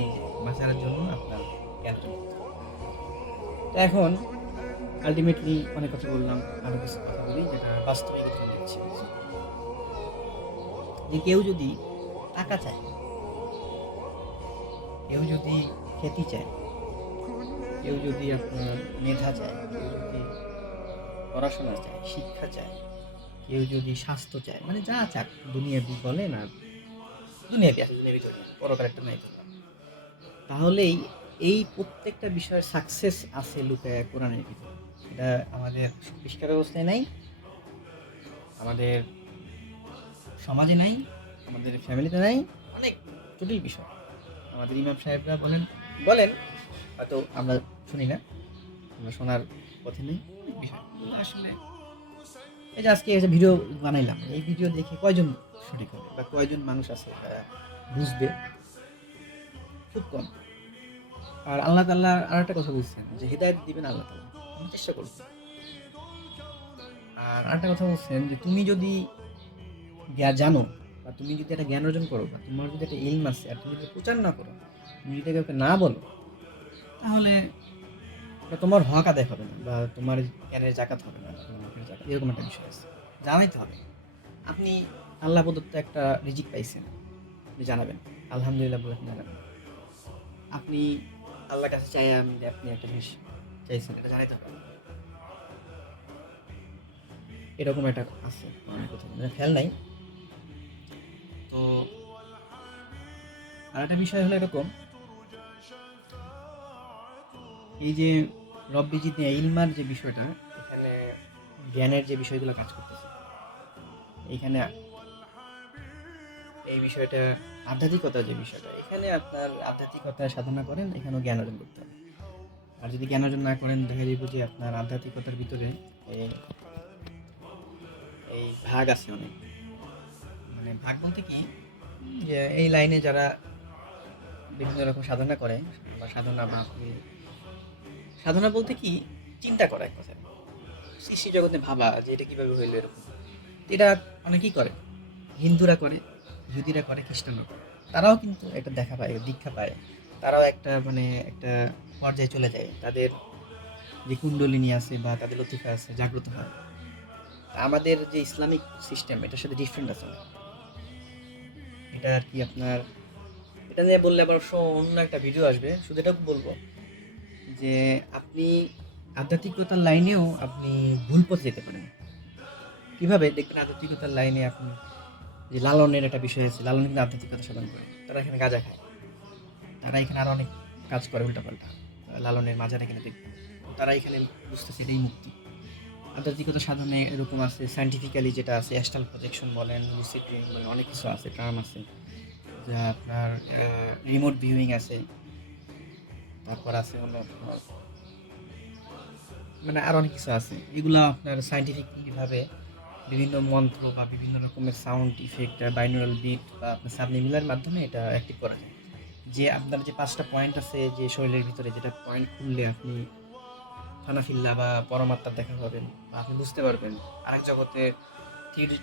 বাঁচার জন্য আপনার জ্ঞান অর্জন করতে হবে। তো এখন আলটিমেটলি অনেক কথা বললাম, আরো কিছু কথা বলি যেটা বাস্তবিক উদাহরণ দিচ্ছি, যে কেউ যদি টাকা চায়, কেউ যদি খ্যাতি চায়, কেউ যদি আপনার মেধা চায়, কেউ যদি পড়াশোনা চায়, শিক্ষা চায়, কেউ যদি স্বাস্থ্য চায়, মানে যা চাক দুনিয়াবি বলেন আর দুনিয়াবি আছে, দুনিয়াবি ধরি না, পরকার একটা নাই ধরলাম, তাহলেই এই প্রত্যেকটা বিষয়ের সাকসেস আছে লুকায় কোরআনের ভিতরে। এটা আমাদের শিক্ষা ব্যবস্থায় নাই, আমাদের সমাজে নাই, আমাদের ফ্যামিলিতে নাই, অনেক জটিল বিষয়। আমাদের ইমাম সাহেবরা বলেন বলেন হয়তো আমরা শুনি না, আমরা শোনার পথে নেই, অনেক বিষয় এগুলো আসলে। এই যে আজকে একটা ভিডিও বানাইলাম, এই ভিডিও দেখে কয়জন সঠিক হবে বা কয়জন মানুষ আছে যারা বুঝবে? খুব কম। আর আল্লাহ তাআলা আর একটা কথা বলছেন যে হিদায়াত দিবেন আল্লাহ তাআলা, আমি চেষ্টা করব। আর আরেকটা কথা বলছেন যে তুমি যদি জানো বা তুমি যদি একটা জ্ঞান অর্জন করো বা তোমার যদি একটা ইলম আছে আর তুমি যদি প্রচার না করো, তুমি যদি কাউকে না বলো, তাহলে ওটা তোমার হক আদায় হবে না বা তোমার জ্ঞানের জাকাত হবে না, তোমার হকের জাকাত, এরকম একটা বিষয় আছে। জানাইতে হবে। আপনি আল্লাহ প্রদত্ত একটা রিজিক পাইছেন, আপনি জানাবেন, আলহামদুলিল্লাহ বলে আপনি জানাবেন। আপনি আল্লাহর কাছে চাইলেন যে আপনি একটা জিনিস চাইছেন, এটা জানাইতে হবে। এরকম একটা আছে অনেক কথা, মানে খেয়াল নাই। তো আরেকটা বিষয় হলো এরকম, এই যে রব্বি জিদনি ইলমার যে বিষয়টা, এখানে জ্ঞানের যে বিষয়গুলো কাজ করতেছে, এইখানে এই বিষয়টা আধ্যাত্মিকতার যে বিষয়টা, এখানে আপনার আধ্যাত্মিকতা সাধনা করেন, এখানেও জ্ঞান অর্জন করতে হবে। আর যদি জ্ঞান অর্জন না করেন, দেখা যাবে যে আপনার আধ্যাত্মিকতার ভিতরে এই এই ভাগ আছে অনেক। মানে ভাগ বলতে কি, যে এই লাইনে যারা বিভিন্ন রকম সাধনা করে বা সাধনা বা আপনি সাধনা বলতে কি, চিন্তা করা এক কথায়, সৃষ্টি জগতে ভাবা যে এটা কিভাবে হইলো এরকম। এটা অনেকেই করে, হিন্দুরা করে, ইহুদিরা করে, খ্রিস্টানরা করে। তারাও কিন্তু একটা দেখা পায়, দীক্ষা পায়, তারাও একটা মানে একটা পর্যায়ে চলে যায়, তাদের যে কুণ্ডলিনী আছে বা তাদের লতিফা আছে জাগ্রত হয়। আমাদের যে ইসলামিক সিস্টেম এটার সাথে ডিফারেন্ট আছে অনেক। এটা আর কি আপনার, এটা নিয়ে বললে আবার অন্য একটা ভিডিও আসবে, শুধু এটা বলবো যে আপনি আধ্যাত্মিকতার লাইনেও আপনি ভুল পথে যেতে পারেন। কিভাবে দেখবেন? আধ্যাত্মিকতার লাইনে আপনি যে লালনের একটা বিষয় আছে, লালন কিন্তু আধ্যাত্মিকতা সাধন করে, তারা এখানে গাঁজা খায়, তারা এখানে আরো অনেক কাজ করে উল্টাপাল্টা, লালনের মাজার এখানে দেখবেন, তারা এখানে বুঝতেছে এটাই মুক্তি। আধ্যাত্মিকতা সাধনে এরকম আছে, সায়েন্টিফিক্যালি যেটা আছে, অ্যাস্ট্রাল প্রজেকশন বলেন, লুসিড ড্রিম বলেন, অনেক কিছু আছে, টার্ম আছে, যা আপনার রিমোট ভিউইং আছে, তারপর আছে হলো আপনার মানে আরো অনেক কিছু আছে। এগুলো আপনার সায়েন্টিফিকলি ভাবে বিভিন্ন মন্ত্র বা বিভিন্ন রকমের সাউন্ড ইফেক্ট, বাইনোরাল বিট বা আপনার সাবলিমিনালের মাধ্যমে এটা অ্যাক্টিভ করা যায়। যে আপনার যে ৫টা পয়েন্ট আছে যে শরীরের ভিতরে, যেটা পয়েন্ট খুললে আপনি ফানাফিল্লা বা পরমাত্মার দেখা পাবেন বা আপনি বুঝতে পারবেন আরেক জগতে,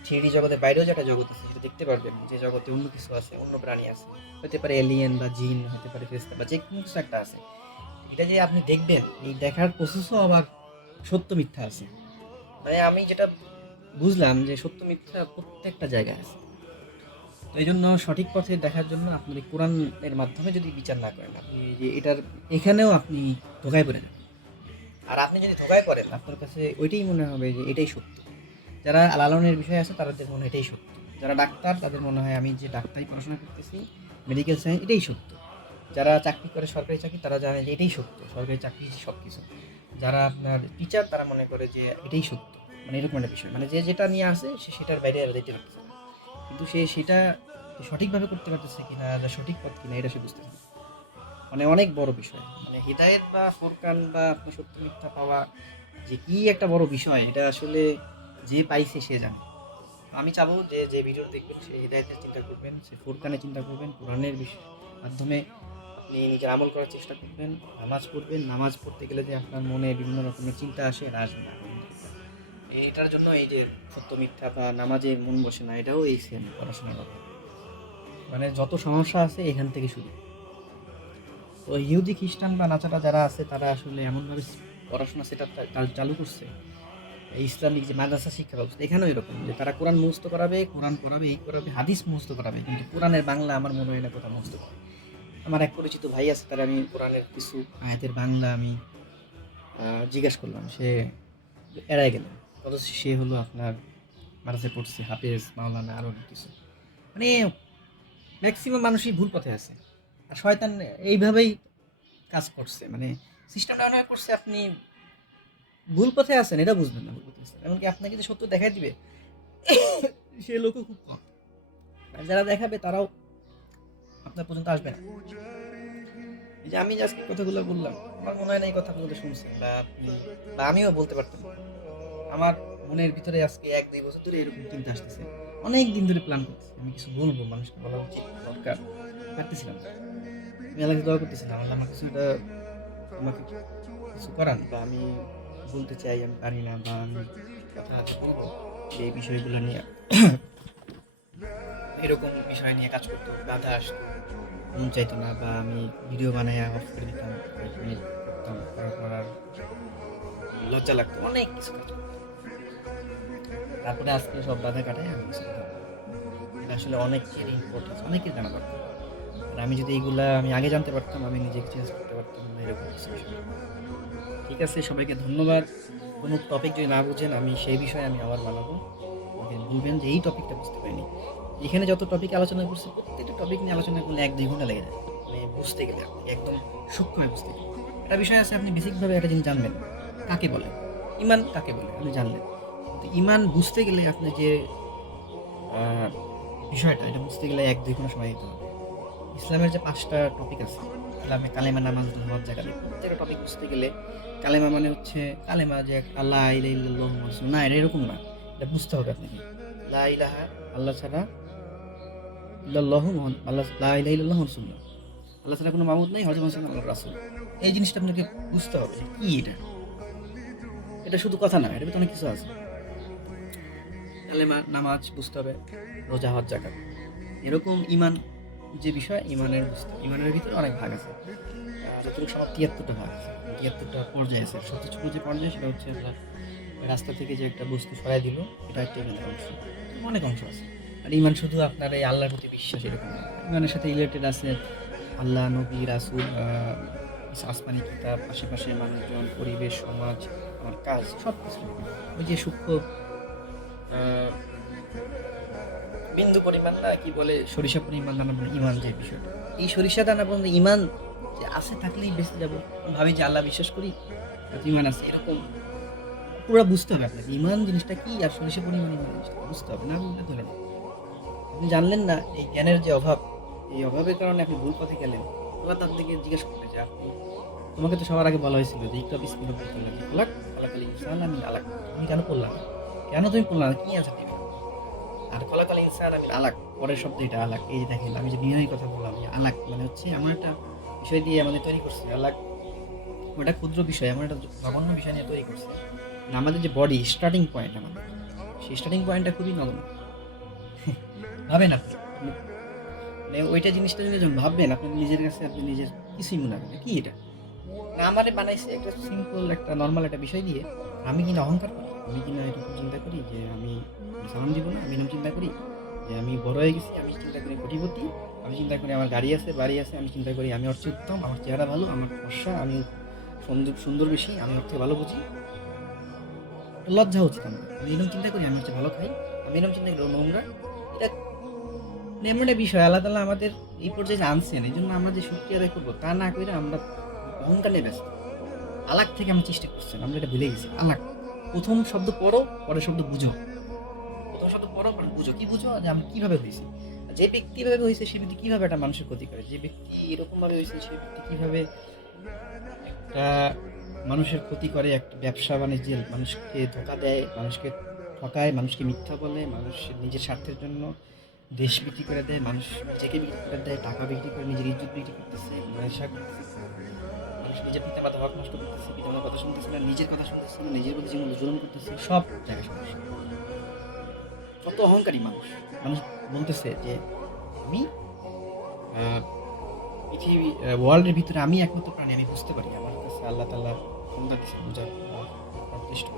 থ্রিডি জগতের বাইরেও যেটা জগৎ আছে সেটা দেখতে পারবেন, যে জগতে অন্য কিছু আছে, অন্য প্রাণী আছে, হতে পারে এলিয়েন বা জিন, হতে পারে ফেরেশতা বা যে কোনো কিছু একটা আছে। এটা যে আপনি দেখবেন, এই দেখার প্রসেসও আবার সত্য মিথ্যা আছে। মানে আমি যেটা বুঝলাম যে সত্য মিথ্যা প্রত্যেকটা জায়গায় আছে। তো এই জন্য সঠিক পথে দেখার জন্য আপনার এই কোরআনের মাধ্যমে যদি বিচার না করেন, আপনি যে এটার এখানেও আপনি ধোকায় পড়ে যাবেন। আর আপনি যদি ধোকায় পড়েন, আপনার কাছে ওইটাই মনে হবে যে এটাই সত্য। যারা লালনের বিষয় আছে তাদের মনে হয় এটাই সত্য। যারা ডাক্তার তাদের মনে হয় আমি যে ডাক্তারি পড়াশোনা করতেছি, মেডিকেল সায়েন্স, এটাই সত্য। যারা চাকরি করে সরকারি চাকরি, তারা জানে যে এটাই সত্য, সরকারি চাকরি সব কিছু। যারা আপনার টিচার, তারা মনে করে যে এটাই সত্য। মানে এরকম একটা বিষয়, মানে যে যেটা নিয়ে আসে সে সেটার বাইরে আর যেতে পারতেছে না। কিন্তু সে সেটা সঠিকভাবে করতে পারতেছে কিনা, যা সঠিক পথ কিনা, এটা সে বুঝতেছে না। মানে অনেক বড় বিষয়, মানে হিদায়াত বা ফুরকান বা আপনার সত্য মিথ্যা পাওয়া যে কি একটা বড় বিষয়, এটা আসলে যে পাইছে সে জানে। আমি চাবো যে যে ভিডিও দেখবেন সে হিদায়াতের চিন্তা করবেন, সে ফুরকানের চিন্তা করবেন, কোরআনের মাধ্যমে আপনি নিজের আমল করার চেষ্টা করবেন, নামাজ পড়বেন। নামাজ পড়তে গেলে যে আপনার মনে বিভিন্ন রকমের চিন্তা আসে, এটা আসবে না আলহামদুলিল্লাহ। এটার জন্য এই যে সত্য মিথ্যা বা নামাজে মন বসে না, এটাও এই সেম পড়াশোনার কথা। মানে যত সমস্যা আছে এখান থেকে শুরু। তো ইহুদি খ্রিস্টান বা নাচারা যারা আছে, তারা আসলে এমনভাবে পড়াশোনা সেটা চালু করছে, এই ইসলামিক যে মাদ্রাসা শিক্ষা ব্যবস্থা, এখানেও এরকম যে তারা কোরআন মুখস্থ করাবে, কোরআন পড়াবে, এই করাবে, হাদিস মুখস্থ করাবে, কিন্তু কোরআনের বাংলা আমার মনে হয় না কোথাও মুখস্থ করে। আমার এক পরিচিত ভাই আছে, তার আমি কোরআনের কিছু আয়াতের বাংলা আমি জিজ্ঞাসা করলাম, সে এড়াই গেল। অথচ সে হলো আপনার মাদ্রাসায় পড়ছে, হাফেজ, মাওলানা, আরও অনেক কিছু। মানে ম্যাক্সিমাম মানুষই ভুল পথে আছে, আর শয়তান এইভাবেই কাজ করছে। মানে সিস্টেমটা এমন করছে, আপনি ভুল পথে আছেন এটা বুঝবেন না, ভুল পথে আছেন। এমনকি আপনাকে যে সত্য দেখাই দিবে সে লোকও খুব কম, আর যারা দেখাবে তারাও আপনার পর্যন্ত আসবে না। এই যে আমি যে আজকে কথাগুলো বললাম, আমার মনে হয় না এই কথাগুলো শুনছেন বা আপনি বা আমিও বলতে পারতাম না। আমার মনের ভিতরে আজকে 1-2 বছর ধরে এরকম চিন্তা আসতেছে, অনেক দিন ধরে প্ল্যান করতেছি আমি কিছু বলবো, মানুষকে বলা উচিত, দরকার, পারতেছিলাম না। আমি আল্লাহকে দোয়া করতেছিলাম, আল্লাহ আমার কিছু এটা আমাকে কিছু করান, বা আমি বলতে চাই আমি পারি না, বা আমি কথা বলবো যে এই বিষয়গুলো নিয়ে এরকম বিষয় নিয়ে কাজ করতে বাধা আসতো, মন চাইতো না, বা আমি ভিডিও বানাই অফ করে দিতাম, কয়েক মিনিট করতাম, করার পর আর লজ্জা লাগতো, অনেক কিছু কাজ করতাম। তারপরে আজকে সব বাধা কাটাই আমি কিছু কথা বলি। এটা আসলে অনেকের ইম্পর্টেন্স, অনেকের জানা দরকার। আর আমি যদি এইগুলা আমি আগে জানতে পারতাম, আমি নিজেকে চেঞ্জ করতে পারতাম না, এরকম কিছু বিষয়। ঠিক আছে, সবাইকে ধন্যবাদ। কোনো টপিক যদি না বুঝেন, আমি সেই বিষয়ে আমি আবার বানাবো, আমাকে বলবেন যে এই টপিকটা বুঝতে পারিনি। এখানে যত টপিক আলোচনা করছি, প্রত্যেকটা টপিক নিয়ে আলোচনা করলে 1-2 ঘন্টা লেগে যায়, মানে বুঝতে গেলে আপনাকে একদম সূক্ষ্মভাবে বুঝতে গেলে। একটা বিষয় আছে, আপনি বেসিকভাবে একটা জিনিস জানবেন, কাকে বলে ইমান, কাকে বলে আপনি জানলেন। তো ইমান বুঝতে গেলে আপনি যে আহ, বিষয়টা এটা বুঝতে গেলে 1-2 ঘন্টা সময় দিতে হবে। ইসলামের যে 5টা টপিক আছে, ইসলামে কালেমা, নামাজ, রোজা, হজ, যাকাত, প্রত্যেকটা টপিক বুঝতে গেলে কালেমা মানে হচ্ছে কালেমা যে আল্লাহ ইলাহা ইল্লাল্লাহু মুহাম্মাদুর রাসূলুল্লাহ, না এটা এরকম না। এটা বুঝতে হবে আপনাকে, লা ইলাহা, আল্লাহ ছাড়া, ইল্লাল্লাহু মুহাম্মাদ, আল্লাহ, লা ইলাহা ইল্লাল্লাহু রাসূলুল্লাহ, আল্লাহ ছাড়া কোনো মাবুদ নেই, হযরত মুহাম্মদ সাল্লাল্লাহু আলাইহি রাসূল। এই জিনিসটা আপনাকে বুঝতে হবে যে কি এটা। এটা শুধু কথা না, এর ভিতরে অনেক কিছু আছে। কালেমা, নামাজ বুঝতে হবে, রোজা, হজ, যাকাত, এরকম ইমান যে বিষয়, ইমানের ভিতরে অনেক ভাগ আছে। যতটুকু সব 73টা ভাগ আছে, 73টা পর্যায় আছে। সবচেয়ে ছোট যে পর্যায় সেটা হচ্ছে আপনার রাস্তা থেকে যে একটা বস্তু সরাই দিল, এটা একটা ইমানের অংশ। অনেক অংশ আছে। আর ইমান শুধু আপনার এই আল্লাহর প্রতি বিশ্বাস এরকম না, ইমানের সাথে রিলেটেড আছে আল্লাহ, নবী, রাসূল, আসমানি কিতাব, আশেপাশে মানুষজন, পরিবেশ, সমাজ, আমার কাজ, সব কিছু। ওই যে সূক্ষ্ম বিন্দু পরিমাণ না, কি বলে, সরিষা পরিমাণ দানা বলে ইমান, যে বিষয়টা, এই সরিষা দানা পর্যন্ত ইমান যে আছে থাকলেই বেঁচে যাবো। ভাবি যে আল্লাহ বিশ্বাস করি, তাতে ইমান আছে, এরকম পুরো বুঝতে হবে আপনাকে ইমান জিনিসটা কি, আর সরিষা পরিমাণ ইমান জিনিসটা বুঝতে হবে, না বুঝলে ধরে না। আপনি জানলেন না, এই জ্ঞানের যে অভাব, এই অভাবের কারণে আপনি ভুল পথে গেলেন। আল্লাহ তার দিকে জিজ্ঞেস করবে যে আপনি, তোমাকে তো সবার আগে বলা হয়েছিল যে ইকরা বিসমি রাব্বিকাল লাযী খালাক, খালাকাল ইনসানা মিন আলাক, তুমি কেন পড়লা না? কেন তুমি পড়লা না, কি আছে দিবে? আর খলাকাল ইনসান আমি আলাক, পরের শব্দ এটা আলাক। এই যে দেখেন, আমি যে বিনয়ী কথা বললাম, যে আলাক মানে হচ্ছে এমন একটা বিষয় দিয়ে আমাদের তৈরি করছে। আলাক ওটা ক্ষুদ্র বিষয়, এমন একটা নগণ্য বিষয় নিয়ে তৈরি করছে। মানে আমাদের যে বডি স্টার্টিং পয়েন্ট, আমাদের সেই স্টার্টিং পয়েন্টটা খুবই নগণ্য। ভাবেন আপনি, মানে ওইটা জিনিসটা যদি যখন ভাববেন, আপনি নিজের কাছে আপনি নিজের কিছুই মনে হবে না, কি এটা না আমারে বানাইছে একটা সিম্পল একটা নর্মাল একটা বিষয় দিয়ে। আমি কিনা অহংকার করি, আমি কিনা এরকম চিন্তা করি যে আমি সালাম দিব না, আমি এরকম চিন্তা করি যে আমি বড় হয়ে গেছি, আমি চিন্তা করি কোটিপতি, আমি চিন্তা করি আমার গাড়ি আছে, বাড়ি আছে, আমি চিন্তা করি আমি ওর চেয়ে উত্তম, আমার চেহারা ভালো, আমার ফর্সা, আমি সুন্দর সুন্দর বেশি, আমি ওর থেকে ভালো বুঝি। লজ্জা উচিত আমার, আমি এরকম চিন্তা করি আমি হচ্ছে ভালো খাই, আমি এরকম চিন্তা করি ও নোংরা। এটা এমন একটা বিষয় আল্লাহ তাআলা আমাদের এই পর্যায়ে আনছেন, এই জন্য আমরা যে শুকরিয়া আদায় করবো তা না করে আমরা অহংকার নিয়ে ব্যস্ত। আলাক থেকে আমরা চেষ্টা করছেন, আমরা এটা ভুলে গেছি। আলাক, প্রথম শব্দ পড়ো, পরের শব্দ বুঝো। প্রথম শব্দ পড়ো, পরে বুঝো। কি বুঝো? যে আমরা কিভাবে হয়েছি, যে ব্যক্তি কিভাবে হয়েছে, সে ব্যক্তি কিভাবে একটা মানুষের ক্ষতি করে, যে ব্যক্তি এরকম ভাবে হয়েছে, সে ব্যক্তি কিভাবে একটা মানুষের ক্ষতি করে, একটা ব্যবসা বাণিজ্যে মানুষকে ধোকা দেয়, মানুষকে ঠকায়, মানুষকে মিথ্যা বলে, মানুষ নিজের স্বার্থের জন্য দেশ বিক্রি করে দেয়, মানুষ নিজেকে বিক্রি করে দেয়, টাকা বিক্রি করে নিজের ইজ্জত বিক্রি করতেছে, নেশা করতেছে, মানুষ নিজের পিতা মাতা হক নষ্ট করতেছে, পিতা মাতার কথা শুনতেছে না, নিজের কথা শুনতেছে না, নিজের প্রতি জীবন জুলুম করতেছে, সব জায়গায় সমস্যা। কত অহংকারী মানুষ, মানুষ বলতেছে যে আমি পৃথিবী ওয়ার্ল্ডের ভিতরে আমি একমাত্র প্রাণী, আমি বুঝতে পারি, আমার কাছে আল্লাহ তাআলা ক্ষমতা দিয়েছেন বোঝার।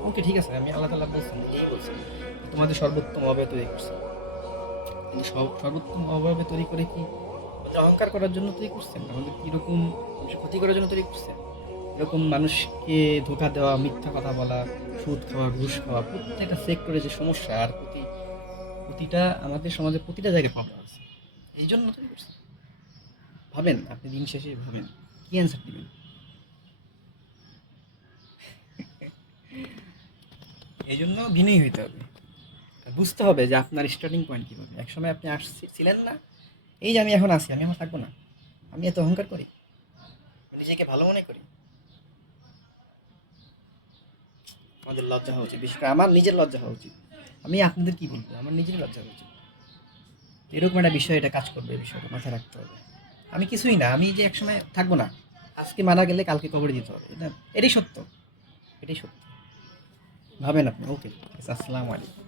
ওকে ঠিক আছে, আমি আল্লাহ তাআলা বলছেন, এই বলছেন তোমাদের সর্বোত্তম অভাবে তৈরি করছে, কিন্তু সর্বোত্তম অভাবে তৈরি করে কি আমাদের অহংকার করার জন্য তৈরি করছেন, আমাদের কীরকম মানুষের ক্ষতি করার জন্য তৈরি করছেন। এরকম মানুষকে ধোঁকা দেওয়া, মিথ্যা কথা বলা, সুদ খাওয়া, ঘুষ খাওয়া, প্রত্যেকটা সেক্টরে যে সমস্যা আর প্রতিটা আমাদের সমাজের প্রতিটা জায়গায় প্রবলেম আছে, এই জন্য তৈরি করছেন। ভাবেন, আপনি দিন শেষে ভাবেন কি অ্যান্সার দিবেন। এই জন্য বিনয়ী হইতে হবে, আর বুঝতে হবে যে আপনার স্টার্টিং পয়েন্ট কীভাবে। একসময় আপনি ছিলেন না, এই যে আমি এখন আছি, আমি এখন থাকবো না। আমি এত অহংকার করি, নিজেকে ভালো মনে করি। আমাদের লজ্জা হওয়া উচিত, বিশেষ করে আমার নিজের লজ্জা হওয়া উচিত। আমি আপনাদের কি বলবো, আমার নিজেরই লজ্জা হওয়া উচিত। এরকম একটা বিষয়, এটা কাজ করবে, এই বিষয়টা মাথায় রাখতে হবে। আমি কিছুই না, আমি যে একসময় থাকবো না, আজকে মারা গেলে কালকে কবরে দিতে হবে, এটা এটাই সত্য, এটাই সত্য। ভাবেন আপনি। ওকে, আসসালামু আলাইকুম।